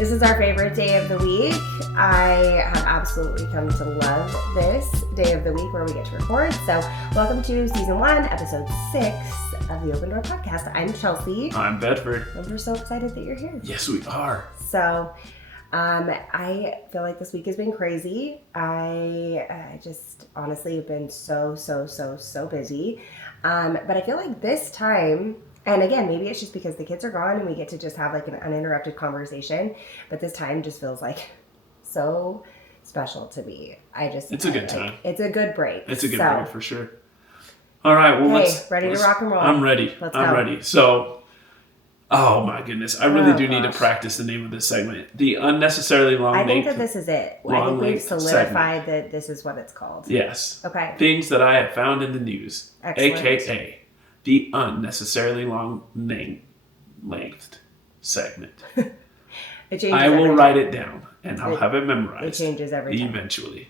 This is our favorite day of the week. I have absolutely come to love this day of the week where we get to record. So welcome to season 1, episode 6 of the Open Door podcast. I'm Chelsea. I'm Bedford. And we're so excited that you're here. Yes, we are. So I feel like this week has been crazy. I just honestly have been so busy. But I feel like this time, and again, maybe it's just because the kids are gone and we get to just have like an uninterrupted conversation, but this time just feels like so special to me. It's a good time. It's a good break. It's a good break for sure. All right, well, ready to rock and roll. I'm ready. I'm ready. So, oh my goodness, I really need to practice the name of this segment. The unnecessarily long. I think that this is it. I think we've solidified that this is what it's called. Yes. Okay. Things that I have found in the news, Excellent. AKA the unnecessarily long lengthed segment. I will write it down and I'll have it memorized. It changes every time. Eventually.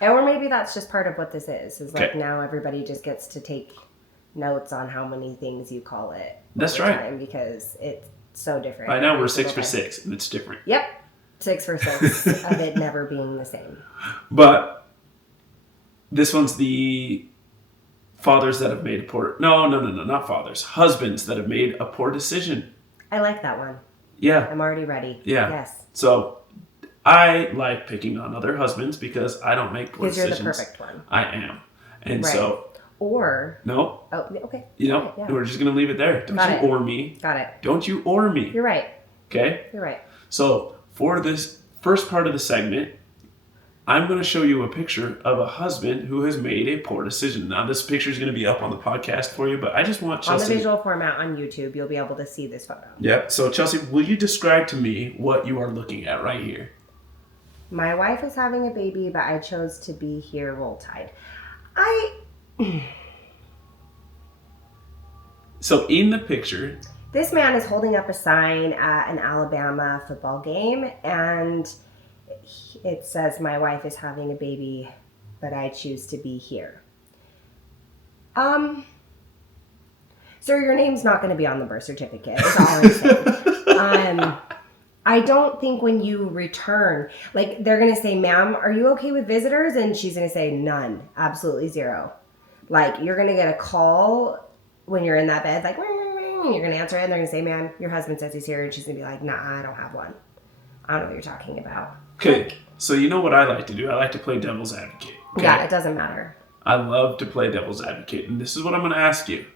Or maybe that's just part of what this is like now everybody just gets to take notes on how many things you call it. That's right. Because it's so different. Right now we're 6 for 6 and it's different. Yep. 6 for 6 of it never being the same. But this one's the fathers that have made a poor... No, not fathers. Husbands that have made a poor decision. I like that one. Yeah. I'm already ready. Yeah. Yes. So I like picking on other husbands because I don't make poor decisions. Because you're the perfect one. I am. And right. so... Or... No. Oh, okay. We're just going to leave it there. Don't you or me. Got it. Don't you or me. You're right. Okay? You're right. So for this first part of the segment, I'm going to show you a picture of a husband who has made a poor decision. Now, this picture is going to be up on the podcast for you, but I just want Chelsea... On the visual format on YouTube, you'll be able to see this photo. Yep. So, Chelsea, will you describe to me what you are looking at right here? My wife is having a baby, but I chose to be here Roll Tide. So, in the picture... This man is holding up a sign at an Alabama football game, and... it says, my wife is having a baby, but I choose to be here. Sir, your name's not going to be on the birth certificate, is all I'm saying. I don't think when you return, like, they're going to say, ma'am, are you okay with visitors? And she's going to say, none, absolutely zero. Like, you're going to get a call when you're in that bed, like, ring, ring, ring, and you're going to answer it, and they're going to say, ma'am, your husband says he's here, and she's going to be like, nah, I don't have one. I don't know what you're talking about. Okay, so you know what I like to do? I like to play devil's advocate. Okay? Yeah, it doesn't matter. I love to play devil's advocate, and this is what I'm going to ask you.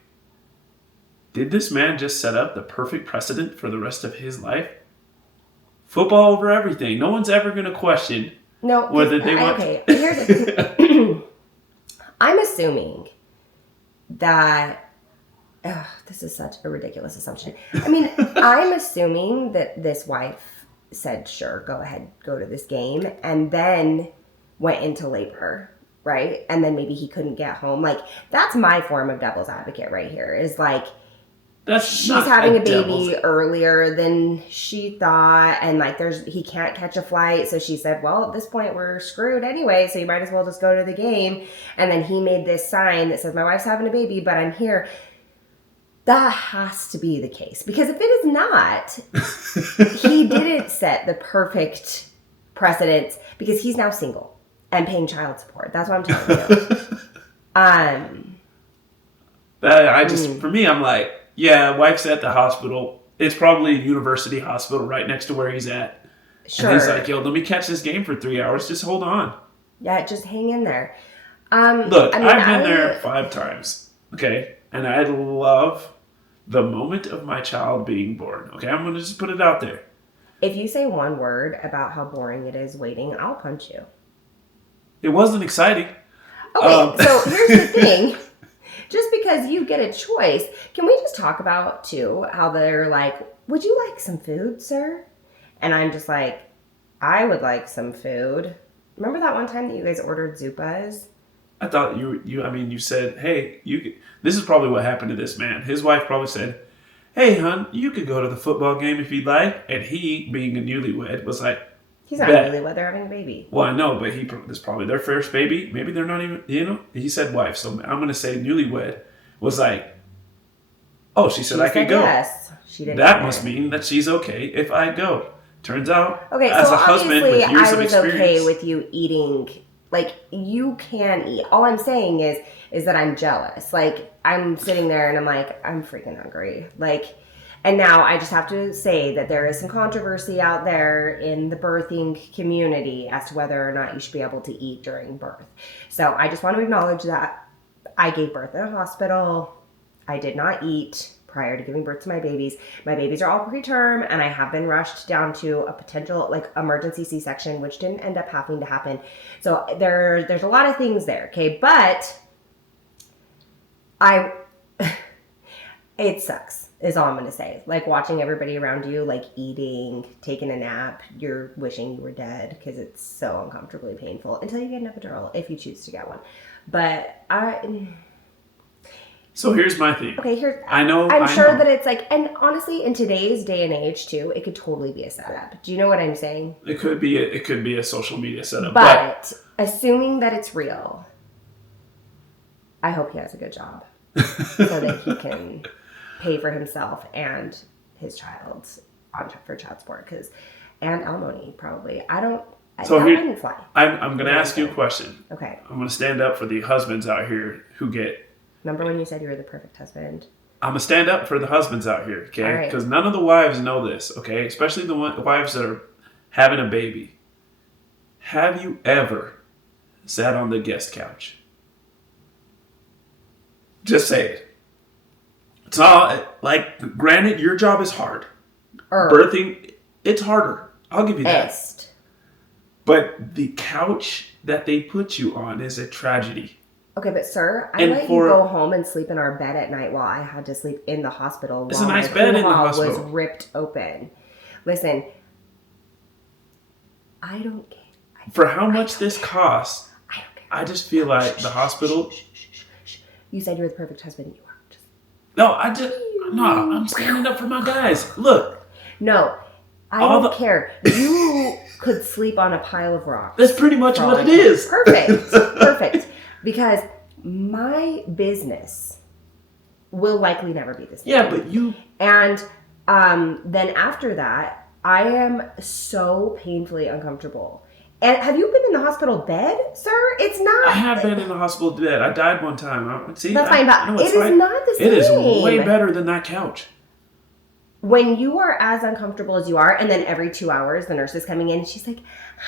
Did this man just set up the perfect precedent for the rest of his life? Football over everything. No one's ever going to question whether they want... Okay, here's the I'm assuming that... this is such a ridiculous assumption. I mean, I'm assuming that this wife said, sure, go ahead, go to this game, and then went into labor, right? And then maybe he couldn't get home. Like, that's my form of devil's advocate right here, is like, she's having a baby earlier than she thought, and like he can't catch a flight, so she said, well, at this point we're screwed anyway, so you might as well just go to the game. And then he made this sign that says, my wife's having a baby, but I'm here. That has to be the case, because if it is not, he didn't set the perfect precedent, because he's now single and paying child support. That's what I'm telling you. For me, I'm like, yeah, wife's at the hospital. It's probably a university hospital right next to where he's at. Sure. And he's like, yo, let me catch this game for 3 hours. Just hold on. Yeah, just hang in there. Look, I've been there 5 times. Okay. And I love the moment of my child being born. Okay. I'm going to just put it out there. If you say one word about how boring it is waiting, I'll punch you. It wasn't exciting. Okay. So here's the thing. Just because you get a choice, can we just talk about, too, how they're like, would you like some food, sir? And I'm just like, I would like some food. Remember that one time that you guys ordered Zupas? I thought you said, hey, this is probably what happened to this man. His wife probably said, hey, hon, you could go to the football game if you'd like. And he, being a newlywed, was like, he's not newlywed, they're having a baby. Well, I know, but this is probably their first baby. Maybe they're not even, he said wife. So I'm going to say newlywed was like, oh, she said I could go. Yes. She didn't. That must mean that she's okay if I go. Turns out, Okay, as so a husband obviously with years I of was experience, okay with you eating. Like, you can eat. All I'm saying is that I'm jealous. Like, I'm sitting there and I'm like, I'm freaking hungry. Like, and now I just have to say that there is some controversy out there in the birthing community as to whether or not you should be able to eat during birth. So I just want to acknowledge that I gave birth in a hospital. I did not eat prior to giving birth to my babies. My babies are all preterm, and I have been rushed down to a potential like emergency C-section, which didn't end up having to happen. So there's a lot of things there, okay? But it sucks, is all I'm going to say. Like, watching everybody around you, like, eating, taking a nap, you're wishing you were dead because it's so uncomfortably painful until you get an epidural, if you choose to get one. But So here's my thing. Okay, I'm sure that it's like, and honestly, in today's day and age too, it could totally be a setup. Do you know what I'm saying? It could be a social media setup. But assuming that it's real, I hope he has a good job so that he can pay for himself and his child for child support, and alimony probably. That wouldn't fly. I'm going to ask you a question. Okay. I'm going to stand up for the husbands out here who get. Remember when you said you were the perfect husband? I'm going to stand up for the husbands out here, okay? Because Right. none of the wives know this, okay? Especially the wives that are having a baby. Have you ever sat on the guest couch? Just say it. It's all, like, granted, your job is hard. Birthing, it's harder. I'll give you that. But the couch that they put you on is a tragedy. Okay, but sir, I let you go home and sleep in our bed at night while I had to sleep in the hospital. It's a nice bed in the hospital. Was ripped open. Listen, I don't care. For how much this costs, I don't care. I just feel like the hospital. You said you were the perfect husband. You are. No, I'm standing up for my guys. Look. No, I don't care. You could sleep on a pile of rocks. That's pretty much what it is. Perfect. Because my business will likely never be the same. Yeah, but you... And then after that, I am so painfully uncomfortable. And have you been in the hospital bed, sir? It's not... I have been in the hospital bed. I died one time. See, that's fine, but it is not the same. It is way better than that couch. When you are as uncomfortable as you are, and then every 2 hours, the nurse is coming in, and she's like,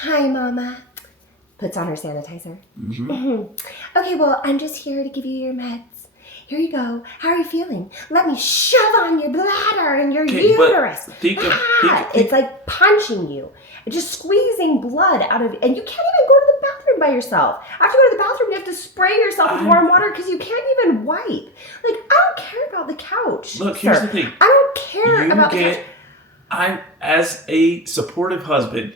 "Hi, Mama." Puts on her sanitizer. Mm-hmm. Okay, well, I'm just here to give you your meds. Here you go. How are you feeling? Let me shove on your bladder and your uterus. It's like punching you. And just squeezing blood out of you. And you can't even go to the bathroom by yourself. After you go to the bathroom, you have to spray yourself with warm water because you can't even wipe. Like, I don't care about the couch. Look, here's the thing. I don't care about the couch. As a supportive husband,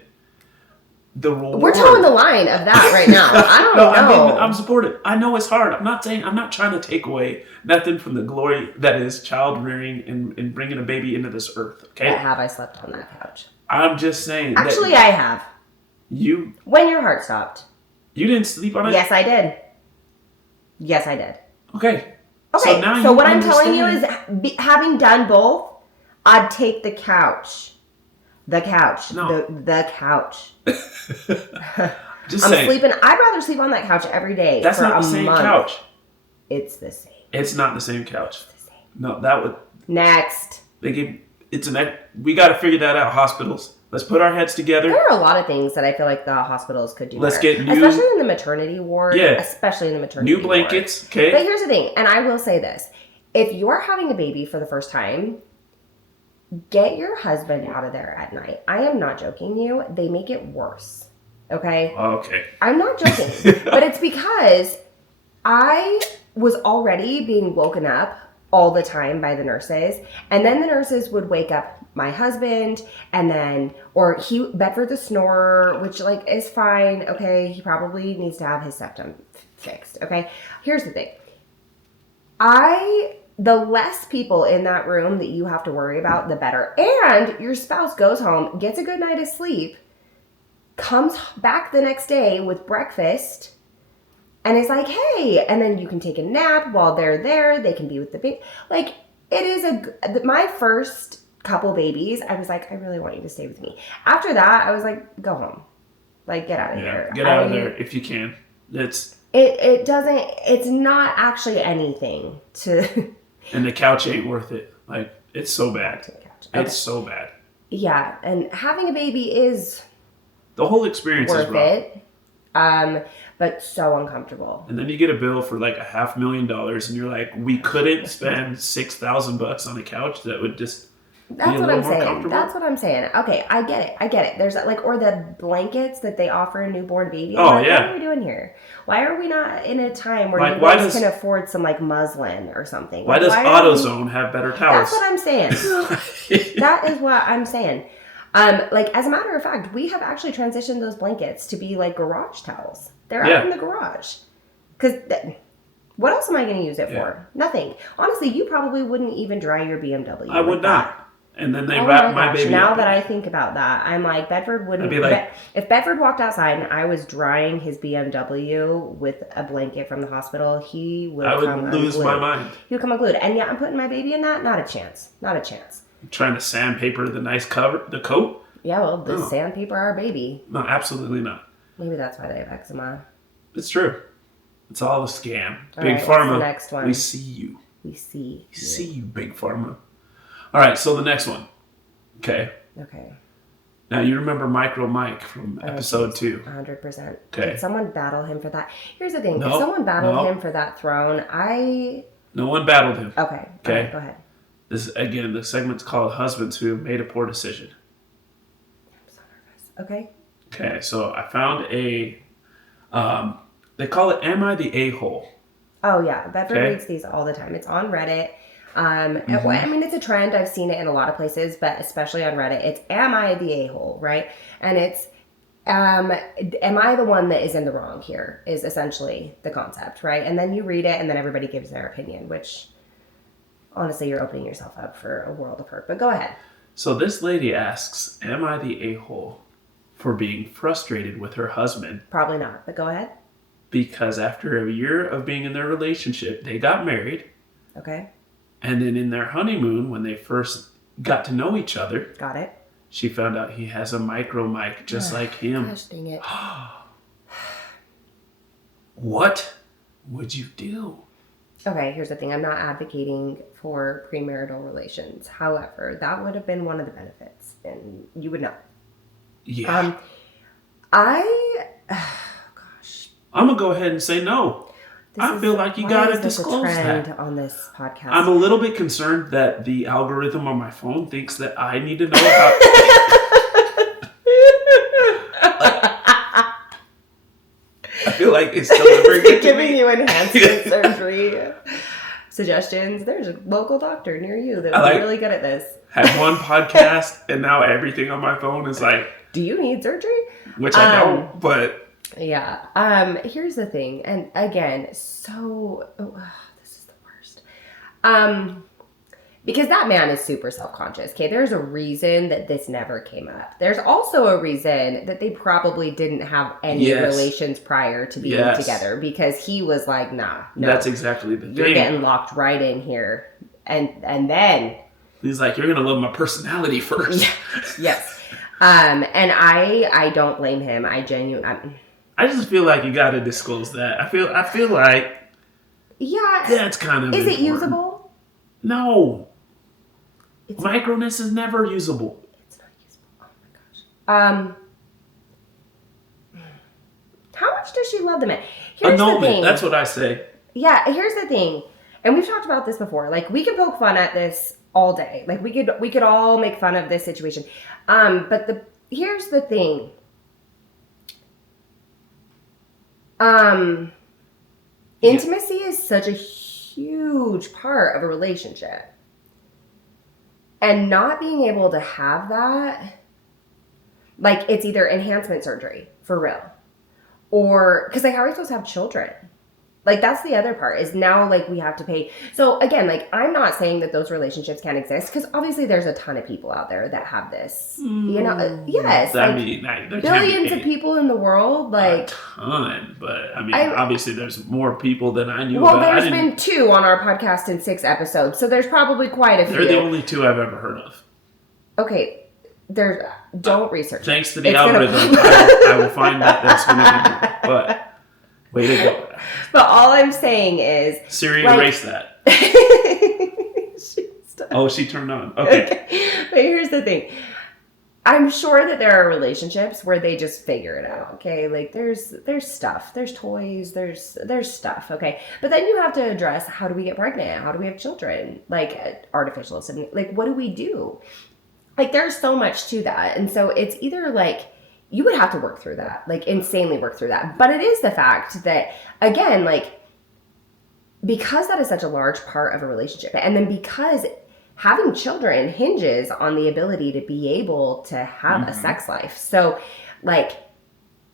the reward. We're towing the line of that right now. I don't know. I'm supportive. I know it's hard. I'm not trying to take away nothing from the glory that is child rearing and bringing a baby into this earth. Okay. But have I slept on that couch? I'm just saying. Actually, I have. When your heart stopped. You didn't sleep on it? Yes, I did. Yes, I did. Okay. Okay. So what I'm telling you is, having done both, I'd take the couch. The couch. No. The couch. Just I'm saying. sleeping. I'd rather sleep on that couch every day. That's for not the same couch. It's the same. It's not the same couch. It's the same. No, that would. Next. We got to figure that out. Hospitals. Let's put our heads together. There are a lot of things that I feel like the hospitals could do. Especially in the maternity ward. Yeah. Especially in the maternity new blankets. Ward. Okay. But here's the thing, and I will say this: if you're having a baby for the first time, get your husband out of there at night. I am not joking you. They make it worse. Okay? Okay. I'm not joking. But it's because I was already being woken up all the time by the nurses. And then the nurses would wake up my husband, and then, or Bedford the snorer, which like is fine. Okay? He probably needs to have his septum fixed. Okay? Here's the thing. The less people in that room that you have to worry about, the better. And your spouse goes home, gets a good night of sleep, comes back the next day with breakfast, and is like, hey, and then you can take a nap while they're there. They can be with the baby. Like, it is my first couple babies, I was like, I really want you to stay with me. After that, I was like, go home. Like, get out of here. Get out of there if you can. It doesn't, it's not actually anything to... And the couch ain't worth it. Like, it's so bad. To the couch. It's so bad. Yeah, and having a baby is... The whole experience is rough. But so uncomfortable. And then you get a bill for like $500,000 and you're like, we couldn't spend $6,000 on a couch that would just That's what I'm saying. That's what I'm saying. Okay, I get it. There's like, or the blankets that they offer a newborn baby. What are we doing here? Why are we not in a time where you guys can afford some like muslin or something? Why does AutoZone have better towels? That's what I'm saying. That is what I'm saying. Like, as a matter of fact, we have actually transitioned those blankets to be like garage towels. They're out in the garage. Because what else am I going to use it for? Nothing. Honestly, you probably wouldn't even dry your BMW. I would not. And then they wrap my baby Now up. that I think about that, I'm like, Bedford wouldn't. If Bedford walked outside and I was drying his BMW with a blanket from the hospital, he would come unglued. I would lose my mind. He would come unglued. And yeah, I'm putting my baby in that? Not a chance. Not a chance. Trying to sandpaper the nice cover, the coat? Yeah, well, sandpaper our baby. No, absolutely not. Maybe that's why they have eczema. It's true. It's all a scam. All Big right, Pharma. what's the next one? We see you. We see you, Big Pharma. All right, so the next one. Okay. Now, you remember Micro Mike from episode 2. 100%. Okay. Did someone battle him for that? Here's the thing. No, if someone battled him for that throne, No one battled him. Okay. Okay. Go ahead. This again, the segment's called Husbands Who Have Made a Poor Decision. I'm so nervous. Okay. Okay, so I found a... they call it Am I the A-Hole? Oh, yeah. Bedford reads these all the time. It's on Reddit. I mean, it's a trend. I've seen it in a lot of places, but especially on Reddit. It's Am I the A-hole, right? And it's am I the one that is in the wrong here is essentially the concept, right? And then you read it and then everybody gives their opinion, which honestly, you're opening yourself up for a world of hurt. But go ahead. So this lady asks, am I the a-hole for being frustrated with her husband? Probably not, but go ahead. Because after a year of being in their relationship, they got married. Okay. And then in their honeymoon, when they first got to know each other. Got it. She found out he has a micro mic just like him. Gosh dang it. What would you do? Okay, here's the thing. I'm not advocating for premarital relations. However, that would have been one of the benefits, and you would know. Yeah. Gosh. I'm going to go ahead and say no. I feel like you got to disclose that. On this podcast. I'm a little bit concerned that the algorithm on my phone thinks that I need to know about... I feel like it's delivering it to giving me. You enhancement surgery suggestions. There's a local doctor near you that would be really good at this. Had one podcast, and now everything on my phone is like... Do you need surgery? Which I don't, but... Yeah. Here's the thing. And again, this is the worst. Because that man is super self-conscious. Okay, there's a reason that this never came up. There's also a reason that they probably didn't have any relations prior to being together, because he was like, nah, no. That's exactly the thing. You're getting locked right in here. And then... He's like, you're going to love my personality first. Yes. And I don't blame him. I just feel like you got to disclose that. I feel like... Yeah. That's kind of Is important. it usable? No. Microness is never usable. It's not usable. Oh my gosh. How much does she love the man? Here's the thing. That's what I say. Yeah, here's the thing. And we've talked about this before. Like, we could poke fun at this all day. Like, we could all make fun of this situation. But here's the thing. Intimacy is such a huge part of a relationship. And not being able to have that, like, it's either enhancement surgery, for real. Or, because, like, how are we supposed to have children? Like, that's the other part, is now, like, we have to pay. So, again, like, I'm not saying that those relationships can't exist, because obviously there's a ton of people out there that have this. You know, yes. I like, mean, billions of people in the world, like. A ton, but, I mean, obviously there's more people than I knew about. Well, there's been 2 on our podcast in 6 episodes, so there's probably quite a few. They're the only 2 I've ever heard of. Okay, don't research. Thanks to the It's algorithm, I will find that that's going to be true. But, way to go. But all I'm saying is... Siri, like, erase that. Oh, she turned on. Okay. But here's the thing. I'm sure that there are relationships where they just figure it out, okay? Like, there's stuff. There's toys. There's stuff, okay? But then you have to address, how do we get pregnant? How do we have children? Like, artificial insemination. Like, what do we do? Like, there's so much to that. And so it's either, like, you would have to work through that. Like, insanely work through that. But it is the fact that, again, like, because that is such a large part of a relationship, and then because having children hinges on the ability to be able to have a sex life. So, like,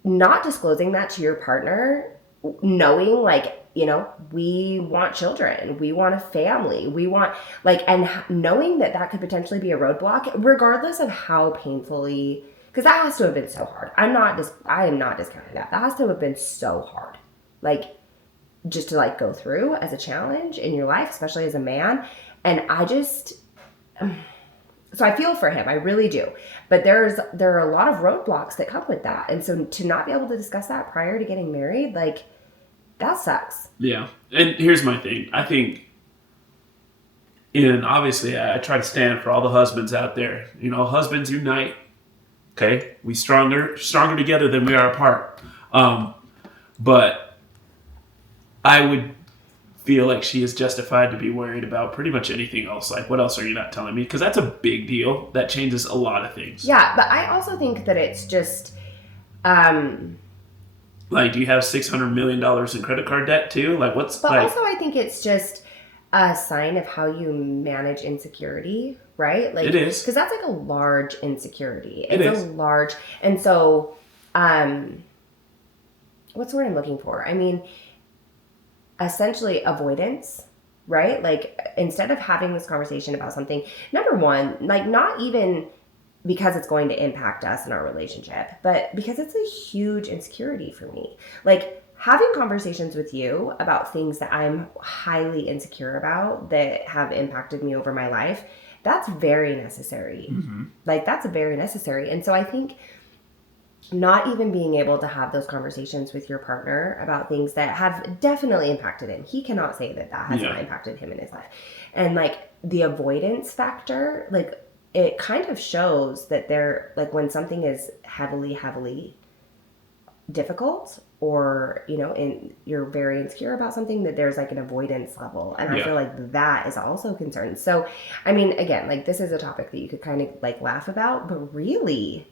not disclosing that to your partner, knowing, like, you know, we want children, we want a family, we want, like, and knowing that that could potentially be a roadblock, regardless of how painfully, because that has to have been so hard. I am not discounting that. That has to have been so hard. Like, just to, like, go through as a challenge in your life, especially as a man. And I just, so I feel for him, I really do. But there are a lot of roadblocks that come with that. And so to not be able to discuss that prior to getting married, like, that sucks. Yeah. And here's my thing. I think, and obviously I try to stand for all the husbands out there. You know, husbands unite. Okay? We stronger together than we are apart. But I would feel like she is justified to be worried about pretty much anything else. Like, what else are you not telling me? Because that's a big deal. That changes a lot of things. Yeah, but I also think that it's just... like, do you have $600 million in credit card debt too? Like, what's... But like, also I think it's just a sign of how you manage insecurity, right? Like, it is. Because that's like a large insecurity. It It's is. a large... And so, what's the word I'm looking for? I mean... essentially avoidance, right? Like, instead of having this conversation about something, number one, like, not even because it's going to impact us in our relationship, but because it's a huge insecurity for me. Like, having conversations with you about things that I'm highly insecure about that have impacted me over my life, that's very necessary. Like, that's very necessary. And so I think not even being able to have those conversations with your partner about things that have definitely impacted him. He cannot say that has not impacted him in his life. And, like, the avoidance factor, like, it kind of shows that they're, like, when something is heavily difficult, or, you know, you're very insecure about something, that there's, like, an avoidance level. And I feel like that is also a concern. So, I mean, again, like, this is a topic that you could kind of, like, laugh about, but really...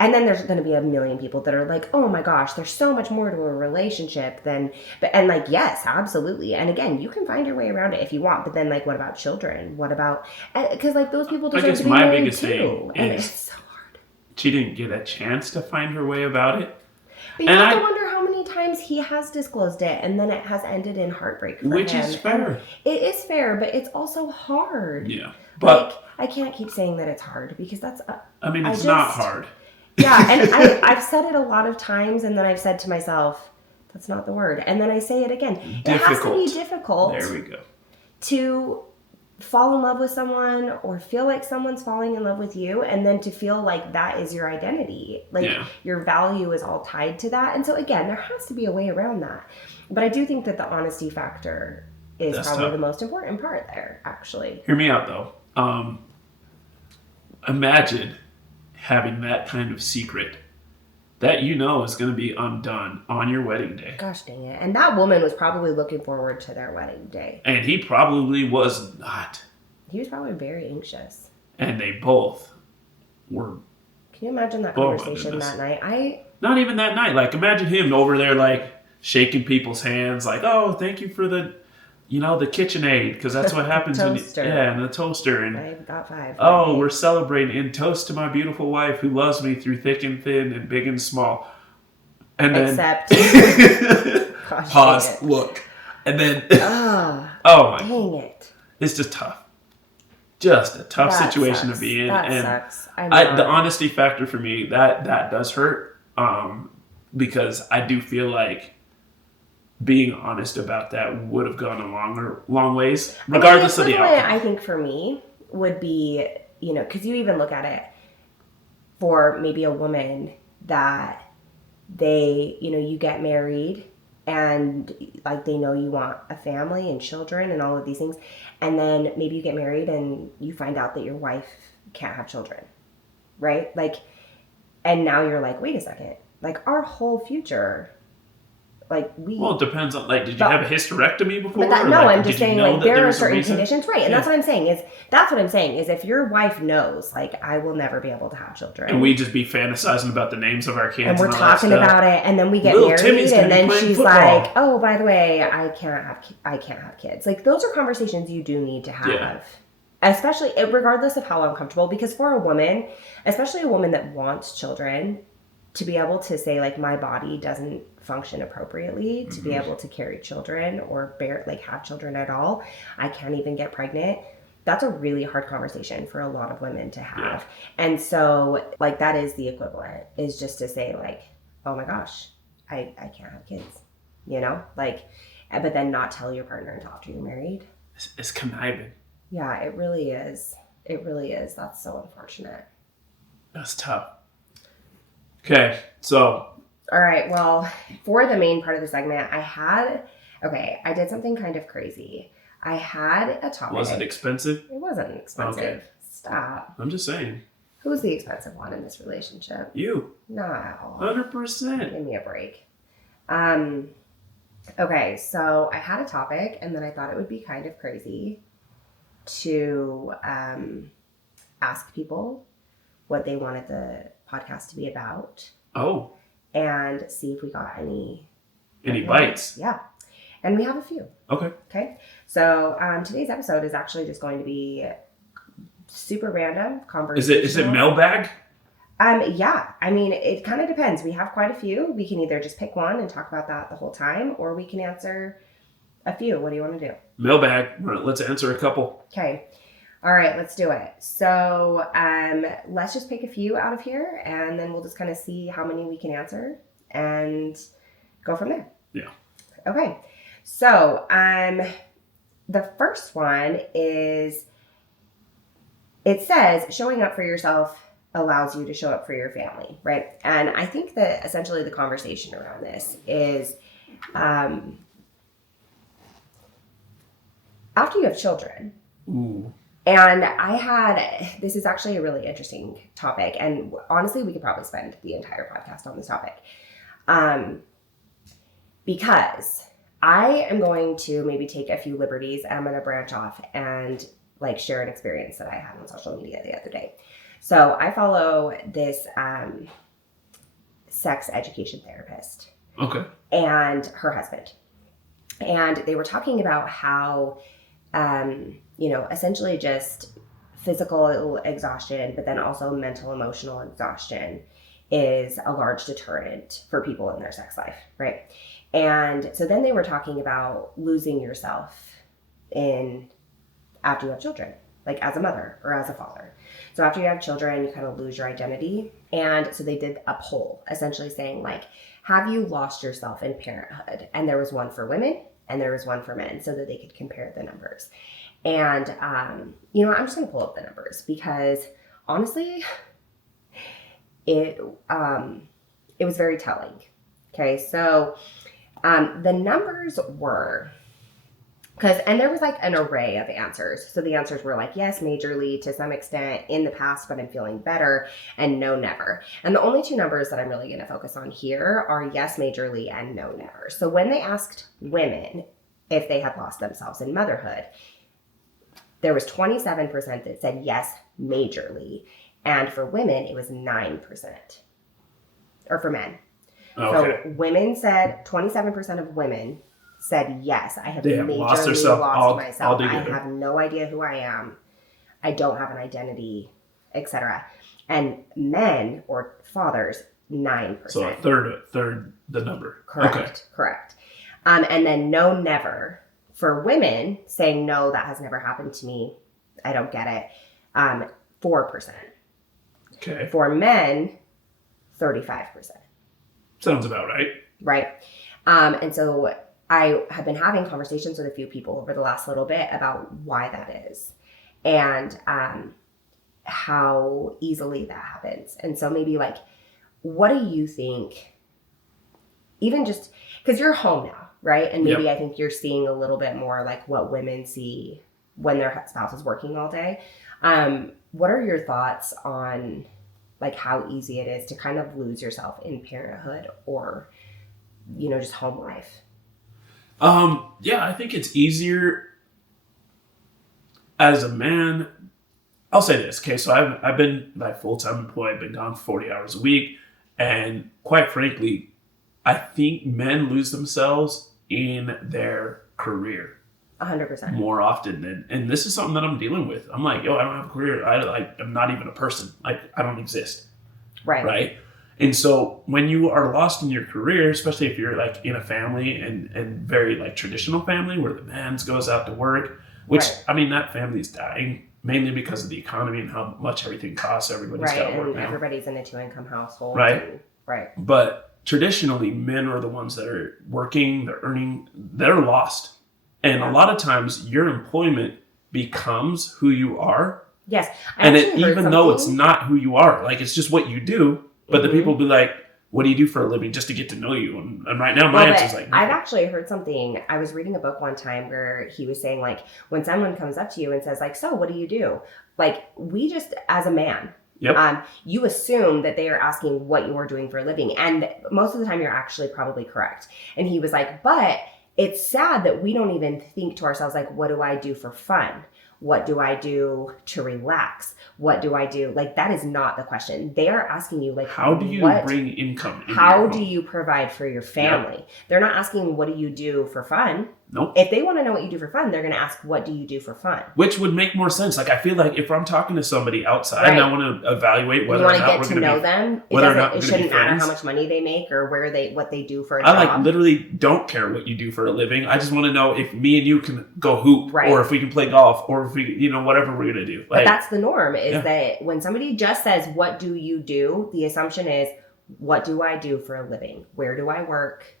And then there's going to be a million people that are like, oh my gosh, there's so much more to a relationship than, and, like, yes, absolutely. And again, you can find your way around it if you want, but then, like, what about children? What about, because, like, those people deserve to be married too. And it's so hard. She didn't get a chance to find her way about it. But you have to wonder how many times he has disclosed it, and then it has ended in heartbreak for him. Which is fair. And it is fair, but it's also hard. Yeah. But, like, I can't keep saying that it's hard, because that's... it's not hard. Yeah, and I've said it a lot of times, and then I've said to myself, that's not the word. And then I say it again. Difficult. It has to be difficult. There we go. To fall in love with someone, or feel like someone's falling in love with you, and then to feel like that is your identity. Like, your value is all tied to that. And so, again, there has to be a way around that. But I do think that the honesty factor is probably the most important part there, actually. Hear me out, though. Imagine having that kind of secret that you know is going to be undone on your wedding day. Gosh dang it. And that woman was probably looking forward to their wedding day. And he probably was not. He was probably very anxious. And they both were... Can you imagine that conversation that night? Not even that night. Like, imagine him over there, like, shaking people's hands, like, oh, thank you for the... You know, the KitchenAid, because that's what happens when you... Yeah, and the toaster. And, I got 5. Oh, we're celebrating. And toast to my beautiful wife who loves me through thick and thin and big and small. And then... Except... Gosh, pause, look. And then... oh my... Dang it. It's just tough. Just a tough situation to be in. That sucks. The honesty factor for me, that does hurt. Because I do feel like being honest about that would have gone a long ways, regardless of the outcome. I think for me would be you know, because you even look at it for maybe a woman that they, you know, you get married and like they know you want a family and children and all of these things, and then maybe you get married and you find out that your wife can't have children, right? Like, and now you're like, wait a second, like our whole future, like we. Well, it depends on, like, did you have a hysterectomy before? But that, or, no, like, I'm just did you saying, know like, that there are was a certain reason? conditions, right? And Yeah. that's what I'm saying is if your wife knows, like, I will never be able to have children. And we just be fantasizing about the names of our kids. And we're all that talking stuff. about it, and then we get Little married, Timmy's gonna and be then playing she's football. like, "Oh, by the way, I can't have kids." Like, those are conversations you do need to have, Yeah. especially regardless of how uncomfortable. Because for a woman, especially a woman that wants children, to be able to say like, my body doesn't function appropriately to be able to carry children or have children at all. I can't even get pregnant. That's a really hard conversation for a lot of women to have. Yeah. And so, like, that is the equivalent, is just to say, like, oh my gosh, I can't have kids, you know? Like, but then not tell your partner until after you're married. It's conniving. Yeah, it really is. It really is. That's so unfortunate. That's tough. Okay, so. All right, well, for the main part of the segment, I did something kind of crazy. I had a topic. Was it expensive? It wasn't expensive. Okay. Stop. I'm just saying. Who's the expensive one in this relationship? You. No. 100%. Give me a break. Okay, so I had a topic, and then I thought it would be kind of crazy to ask people what they wanted the podcast to be about. Oh. And see if we got any bites. Yeah. And we have a few. Okay. So today's episode is actually just going to be super random conversation. Is it mailbag? Yeah. I mean, it kind of depends. We have quite a few. We can either just pick one and talk about that the whole time, or we can answer a few. What do you want to do? Mailbag. Let's answer a couple. Okay. All right, let's do it. So let's just pick a few out of here, and then we'll just kind of see how many we can answer and go from there. Yeah. Okay. So the first one is, it says, showing up for yourself allows you to show up for your family, right? And I think that essentially the conversation around this is after you have children. Ooh. And this is actually a really interesting topic. And honestly, we could probably spend the entire podcast on this topic. Because I am going to maybe take a few liberties, and I'm going to branch off and like share an experience that I had on social media the other day. So I follow this sex education therapist. Okay. And her husband. And they were talking about how, essentially just physical exhaustion, but then also mental, emotional exhaustion is a large deterrent for people in their sex life, right? And so then they were talking about losing yourself after you have children, like as a mother or as a father. So after you have children, you kind of lose your identity. And so they did a poll essentially saying, like, have you lost yourself in parenthood? And there was one for women and there was one for men, so that they could compare the numbers. And, I'm just going to pull up the numbers because honestly, it was very telling. Okay. So, the numbers were, and there was like an array of answers. So the answers were like, yes, majorly, to some extent, in the past, but I'm feeling better, and no, never. And the only two numbers that I'm really going to focus on here are yes, majorly, and no, never. So when they asked women if they had lost themselves in motherhood, there was 27% that said yes, majorly. And for women, it was 9%. Or for men. Okay. So women said, 27% of women said, yes, I have majorly lost myself. altogether. I have no idea who I am. I don't have an identity, etc. And men or fathers, 9%. So a third the number. Correct. Okay. Correct. And then no, never. For women, saying no, that has never happened to me. I don't get it. 4%. Okay. For men, 35%. Sounds about right. Right. And so I have been having conversations with a few people over the last little bit about why that is. And how easily that happens. And so maybe like, what do you think, even just because you're home now, right? And maybe I think you're seeing a little bit more like what women see when their spouse is working all day. What are your thoughts on like how easy it is to kind of lose yourself in parenthood or, just home life? Yeah, I think it's easier as a man. I'll say this. Okay, so I've been my full-time employee. I've been gone 40 hours a week. And quite frankly, I think men lose themselves in their career 100%. more often than, and this is something that I'm dealing with. I'm like, yo, I don't have a career. I'm not even a person. Like, I don't exist. Right. And so when you are lost in your career, especially if you're like in a family and very like traditional family where the man goes out to work, which I mean, that family's dying mainly because of the economy and how much everything costs. Everybody's got to work now. Everybody's in a 2-income household. Right. Right. But traditionally, men are the ones that are working, they're earning, they're lost. And a lot of times your employment becomes who you are. Yes. Even though it's not who you are, like it's just what you do. But the people be like, what do you do for a living, just to get to know you? And right now my answer is like, no. I've actually heard something. I was reading a book one time where he was saying like, when someone comes up to you and says like, so what do you do? Like, we just, as a man, you assume that they are asking what you are doing for a living. And most of the time you're actually probably correct. And he was like, but it's sad that we don't even think to ourselves, like, what do I do for fun? What do I do to relax? What do I do? Like, that is not the question. They are asking you, like, how do you bring income? How do you provide for your family? Yep. They're not asking, what do you do for fun? Nope. If they want to know what you do for fun, they're going to ask, what do you do for fun? Which would make more sense. Like, I feel like if I'm talking to somebody outside and I want to evaluate whether or not we're going to know them, it shouldn't matter how much money they make or what they do for a job. I like literally don't care what you do for a living. I just want to know if me and you can go hoop or if we can play golf or if we, whatever we're going to do. Like, but that's the norm is that when somebody just says, what do you do? The assumption is, what do I do for a living? Where do I work?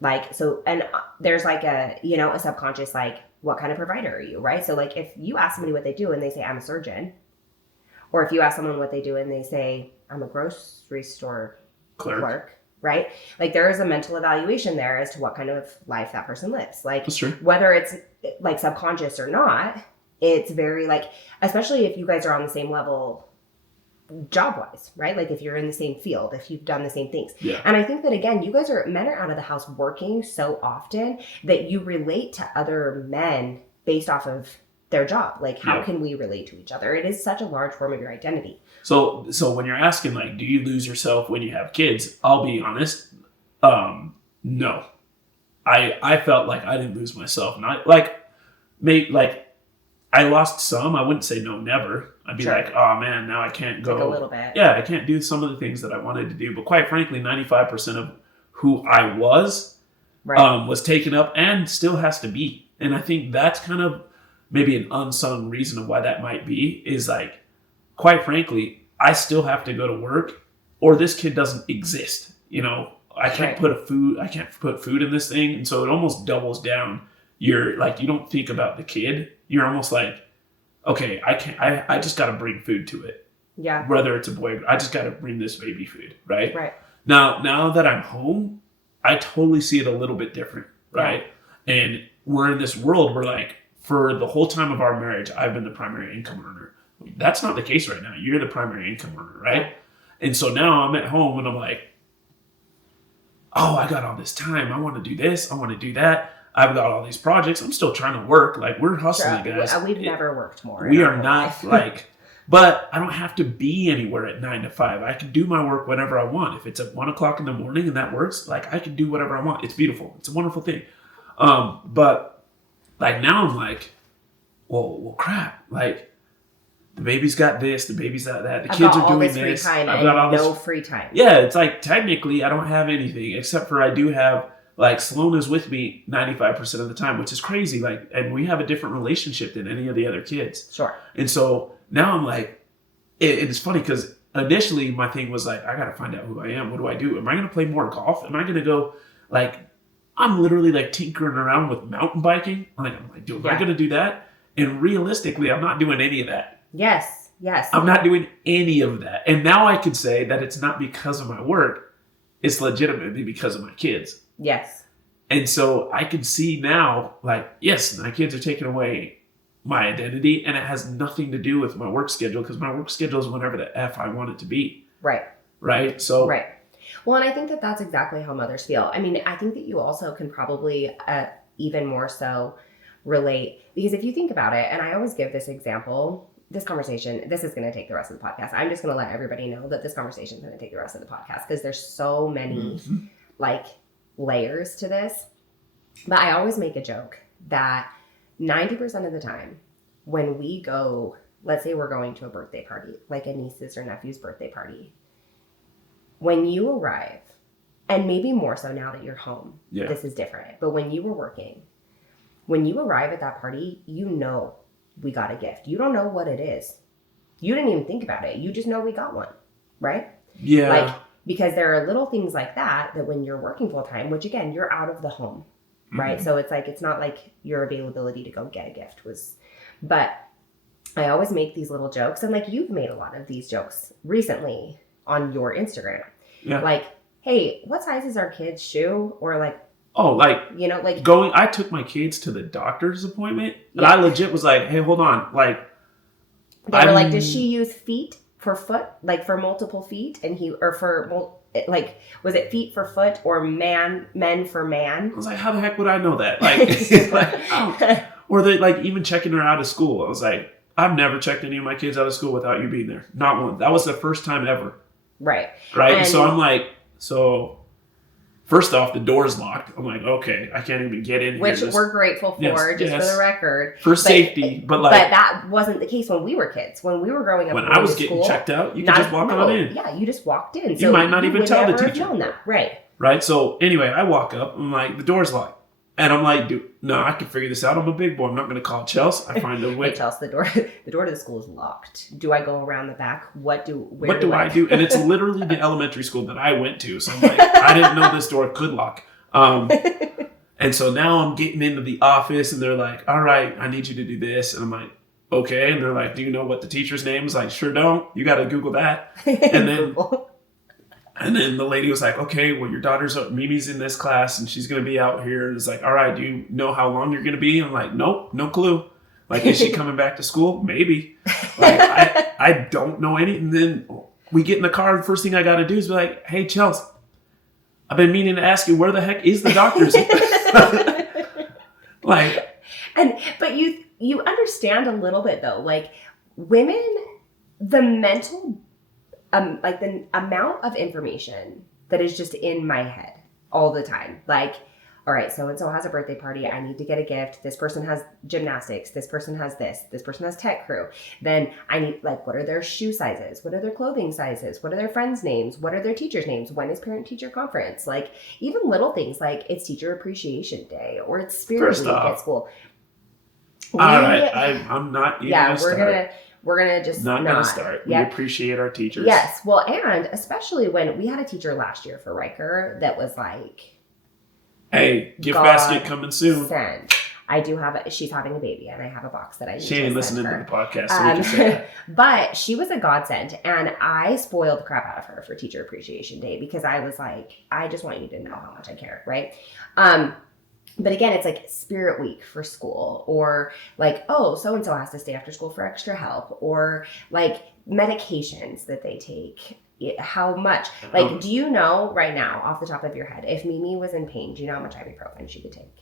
Like, so, and there's like a subconscious, like, what kind of provider are you, right? So like, if you ask somebody what they do and they say, I'm a surgeon, or if you ask someone what they do and they say, I'm a grocery store clerk, right? Like, there is a mental evaluation there as to what kind of life that person lives. Like, whether it's like subconscious or not, it's very like, especially if you guys are on the same level job-wise, right? Like if you're in the same field, if you've done the same things. Yeah. And I think that, again, men are out of the house working so often that you relate to other men based off of their job. Like, how can we relate to each other? It is such a large form of your identity. So when you're asking, like, do you lose yourself when you have kids? I'll be honest. No. I felt like I didn't lose myself. Not like, I lost some. I wouldn't say no, never. I'd be like, oh man, now I can't go. Like a little bit. Yeah, I can't do some of the things that I wanted to do. But quite frankly, 95% of who I was taken up and still has to be. And I think that's kind of maybe an unsung reason of why that might be is like, quite frankly, I still have to go to work or this kid doesn't exist. I can't put food in this thing. And so it almost doubles down. You're like, you don't think about the kid. You're almost like, okay, I just got to bring food to it. Yeah. Whether it's a boy, I just got to bring this baby food. Right. Right. Now that I'm home, I totally see it a little bit different. Right. Yeah. And we're in this world where like for the whole time of our marriage, I've been the primary income earner. That's not the case right now. You're the primary income earner. Right. Yeah. And so now I'm at home and I'm like, oh, I got all this time. I want to do this. I want to do that. I've got all these projects. I'm still trying to work. Like, we're hustling, guys. We've never worked more. We are not like, but I don't have to be anywhere at 9 to 5. I can do my work whenever I want. If it's at 1 o'clock in the morning and that works, like I can do whatever I want. It's beautiful. It's a wonderful thing. But like now I'm like, well, crap. Like the baby's got this, the baby's got that. The kids are doing this. I've got all this free time. Yeah, it's like technically I don't have anything except for I do have. Like Sloan is with me 95% of the time, which is crazy. Like, and we have a different relationship than any of the other kids. Sure. And so now I'm like, it's funny because initially my thing was like, I got to find out who I am. What do I do? Am I going to play more golf? Am I going to go like, I'm literally like tinkering around with mountain biking. I'm like, dude, am I going to do that? And realistically, I'm not doing any of that. Yes. Yes. I'm not doing any of that. And now I could say that it's not because of my work. It's legitimately because of my kids. Yes. And so I can see now, like, yes, my kids are taking away my identity, and it has nothing to do with my work schedule, because my work schedule is whenever the F I want it to be. Right. Right? So. Right. Well, and I think that that's exactly how mothers feel. I mean, I think that you also can probably even more so relate, because if you think about it, and I always give this example, this conversation, this is going to take the rest of the podcast. I'm just going to let everybody know that this conversation is going to take the rest of the podcast, because there's so many like layers to this. But I always make a joke that 90% of the time when we go, let's say we're going to a birthday party, like a niece's or nephew's birthday party, when you arrive, and maybe more so now that you're home, this is different. But when you were working, when you arrive at that party, you know we got a gift. You don't know what it is. You didn't even think about it. You just know we got one, right? Yeah. Like, because there are little things like that when you're working full time, which again, you're out of the home, right? So it's like, it's not like your availability to go get a gift was, but I always make these little jokes, and like you've made a lot of these jokes recently on your Instagram. Yeah. Like, hey, what size is our kid's shoe? Or like, like, I took my kids to the doctor's appointment, and I legit was like, hey, hold on. Like, they were like, does she use feet for foot? Like for multiple feet? And like, was it feet for foot or men for man? I was like, how the heck would I know that? Like, or they like even checking her out of school. I was like, I've never checked any of my kids out of school without you being there. Not one. That was the first time ever. Right. And so I'm like, first off, the door's locked. I'm like, okay, I can't even get in Which here. we're grateful for, for the record. For safety. But that wasn't the case when we were kids. When we were growing up, when I was getting checked out, you could just walk on in. Yeah, you just walked in. So you might not even tell the teacher. Known that. Right. Right. So anyway, I walk up. I'm like, the door's locked. And I'm like, dude, no, I can figure this out. I'm a big boy. I'm not going to call Chelsea. I find a way. Hey, Chelsea, the door to the school is locked. Do I go around the back? What do I do? And it's literally the elementary school that I went to. So I'm like, I didn't know this door could lock. And so now I'm getting into the office, and they're like, all right, I need you to do this. And I'm like, okay. And they're like, do you know what the teacher's name is? Like, sure don't. You got to Google that. And then the lady was like, okay, well, your daughter's, Mimi's in this class, and she's going to be out here. And it's like, all right, do you know how long you're going to be? I'm like, nope, no clue. Like, is she coming back to school? Maybe. Like, I don't know any. And then we get in the car, and the first thing I got to do is be like, hey, Chelsea, I've been meaning to ask you, where the heck is the doctor's? But you understand a little bit, though. Like, women, the mental like the amount of information that is just in my head all the time. Like, all right, so-and-so has a birthday party. I need to get a gift. This person has gymnastics. This person has this. This person has tech crew. Then I need, like, what are their shoe sizes? What are their clothing sizes? What are their friends' names? What are their teachers' names? When is parent-teacher conference? Like, even little things like it's Teacher Appreciation Day or it's Spirit Week at school. All right, I'm not even going to start. We're going to just not going to start. We appreciate our teachers. Yes. Well, and especially when we had a teacher last year for Riker that was like, hey, gift basket coming soon. I do have she's having a baby, and I have a box that I need to send her. She ain't listening to the podcast, so we can say that. But she was a godsend, and I spoiled the crap out of her for Teacher Appreciation Day because I was like, I just want you to know how much I care, right? But again, it's like Spirit Week for school, or like, oh, so-and-so has to stay after school for extra help, or like medications that they take. How much? Like, do you know right now, off the top of your head, if Mimi was in pain, do you know how much ibuprofen she could take?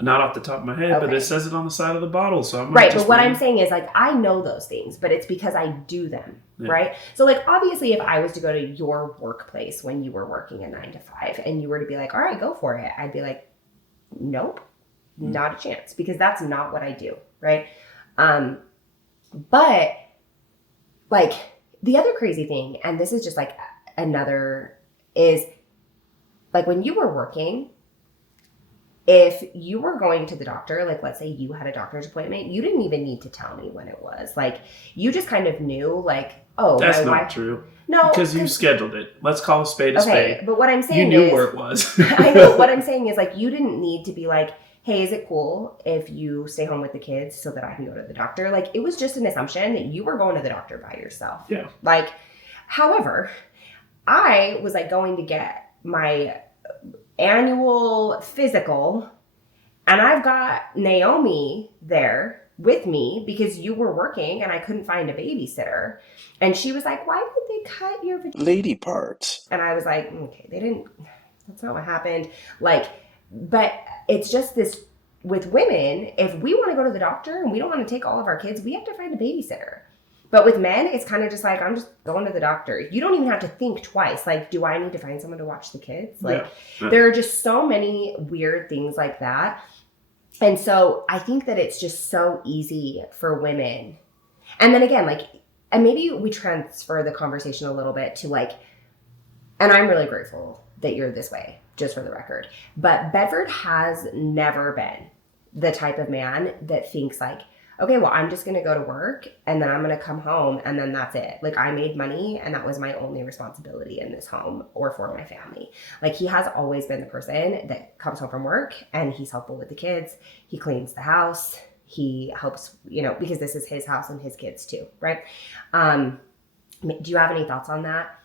Not off the top of my head, but it says it on the side of the bottle, so I'm right. But what I'm saying is, like, I know those things, but it's because I do them, right? So, like, obviously, if I was to go to your workplace when you were working a 9 to 5, and you were to be like, all right, go for it, I'd be like, nope, not a chance, because that's not what I do, right? But like the other crazy thing, and this is just like another, is like when you were working, if you were going to the doctor, like let's say you had a doctor's appointment, you didn't even need to tell me when it was. Like you just kind of knew, like, oh, that's not true. No, because you scheduled it. Let's call a spade a spade. But what I'm saying is, you knew where it was. I know what I'm saying is, like, you didn't need to be like, hey, is it cool if you stay home with the kids so that I can go to the doctor? Like, it was just an assumption that you were going to the doctor by yourself. Yeah. Like, however, I was like going to get my annual physical, and I've got Naomi there with me because you were working and I couldn't find a babysitter. And she was like, why did they cut your lady parts? And I was like, okay, they didn't, that's not what happened. Like, but it's just this with women, if we want to go to the doctor and we don't want to take all of our kids, we have to find a babysitter. But with men, it's kind of just like, I'm just going to the doctor. You don't even have to think twice. Like, do I need to find someone to watch the kids? Like, there are just so many weird things like that. And so I think that it's just so easy for women. And then again, like, and maybe we transfer the conversation a little bit to like, and I'm really grateful that you're this way, just for the record. But Bedford has never been the type of man that thinks like, okay, well, I'm just going to go to work and then I'm going to come home and then that's it. Like, I made money and that was my only responsibility in this home or for my family. Like, he has always been the person that comes home from work and he's helpful with the kids. He cleans the house. He helps, you know, because this is his house and his kids too, right? Do you have any thoughts on that?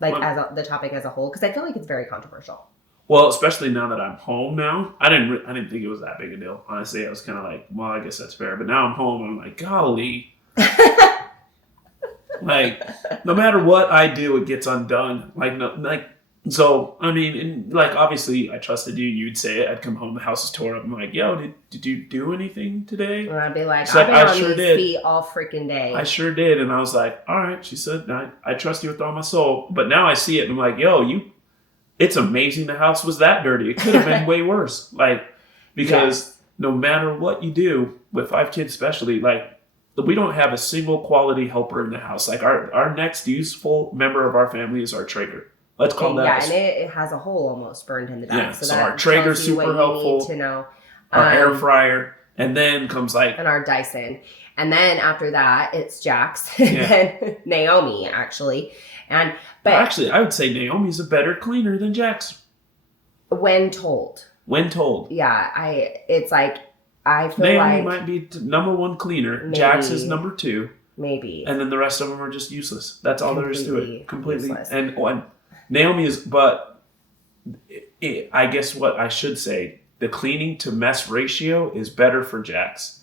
Like, as the topic as a whole? Because I feel like it's very controversial. Well, especially now that I'm home now. I didn't think it was that big a deal. Honestly, I was kind of like, well, I guess that's fair. But now I'm home, I'm like, golly. Like, no matter what I do, it gets undone. So, I mean, and like, obviously, I trusted you. You'd say it. I'd come home, the house is tore up. I'm like, yo, did you do anything today? And I'd be like, She's I've been on sure these feet all freaking day. I sure did. And I was like, all right. She said, I trust you with all my soul. But now I see it, and I'm like, yo, it's amazing the house was that dirty. It could have been way worse. Like, because no matter what you do, with 5 kids especially, like, we don't have a single quality helper in the house. Like, our next useful member of our family is our Traeger. Let's call that. Yeah, and it has a hole almost burned in the back. Yeah, so that our Traeger's super helpful. Need to know. Our air fryer. And then comes like... And our Dyson. And then after that, it's Jax. And then Naomi, actually. But actually, I would say Naomi's a better cleaner than Jax. When told. Yeah, it's like, I feel Naomi might be number 1 cleaner. Maybe. Jax is number 2. Maybe. And then the rest of them are just useless. That's all there is to it. Completely. Useless. And Naomi is, but I guess what I should say, the cleaning to mess ratio is better for Jax.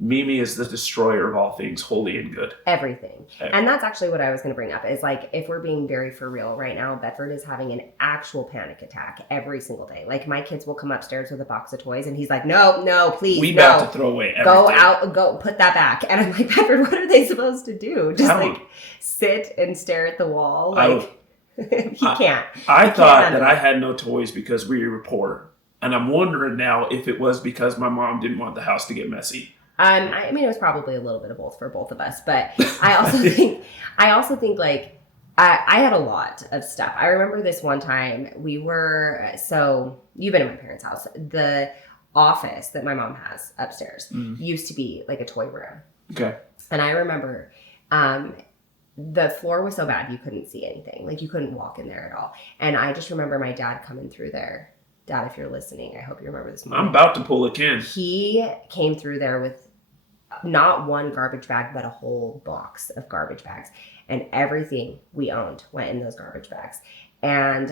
Mimi is the destroyer of all things holy and good. Everything. And that's actually what I was going to bring up is like, if we're being very for real right now, Bedford is having an actual panic attack every single day. Like, my kids will come upstairs with a box of toys and he's like, no, please, we about to throw away everything. Go put that back. And I'm like, Bedford, what are they supposed to do? Just like sit and stare at the wall? Like, he can't. I thought that I had no toys because we were poor. And I'm wondering now if it was because my mom didn't want the house to get messy. I mean, it was probably a little bit of both for both of us, but I also think like I had a lot of stuff. I remember this one time so you've been in my parents' house. The office that my mom has upstairs used to be like a toy room. Okay. And I remember, the floor was so bad you couldn't see anything. Like, you couldn't walk in there at all. And I just remember my dad coming through there. Dad, if you're listening, I hope you remember this moment. I'm about to pull a Ken. He came through there with not one garbage bag, but a whole box of garbage bags. And everything we owned went in those garbage bags. And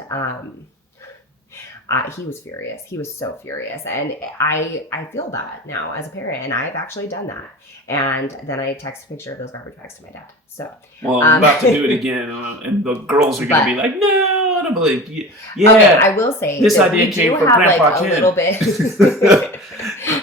he was furious. He was so furious. And I feel that now as a parent. And I've actually done that. And then I text a picture of those garbage bags to my dad. So, well, I'm about to do it again. And the girls are going to be like, no, I don't believe you. Yeah. Okay, I will say this idea came from Grandpa like Ken. A little bit.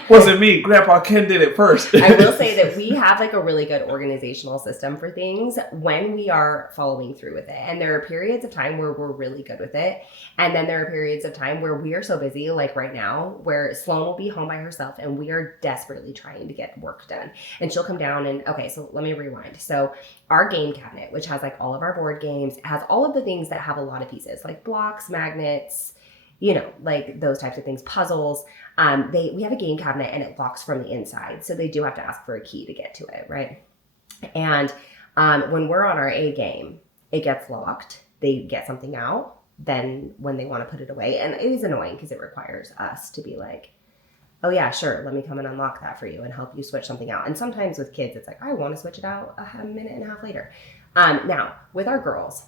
Wasn't me. Grandpa Ken did it first. I will say that we have like a really good organizational system for things when we are following through with it. And there are periods of time where we're really good with it. And then there are periods of time where we are so busy, like right now, where Sloan will be home by herself and we are desperately trying to get work done. And she'll come down and, okay, so let me rewind. So our game cabinet, which has like all of our board games, has all of the things that have a lot of pieces, like blocks, magnets, you know, like those types of things, puzzles. We have a game cabinet and it locks from the inside. So they do have to ask for a key to get to it, right? And when we're on our A game, it gets locked. They get something out. Then when they want to put it away, and it is annoying because it requires us to be like, oh yeah, sure, let me come and unlock that for you and help you switch something out. And sometimes with kids, it's like, I want to switch it out a minute and a half later. Now, with our girls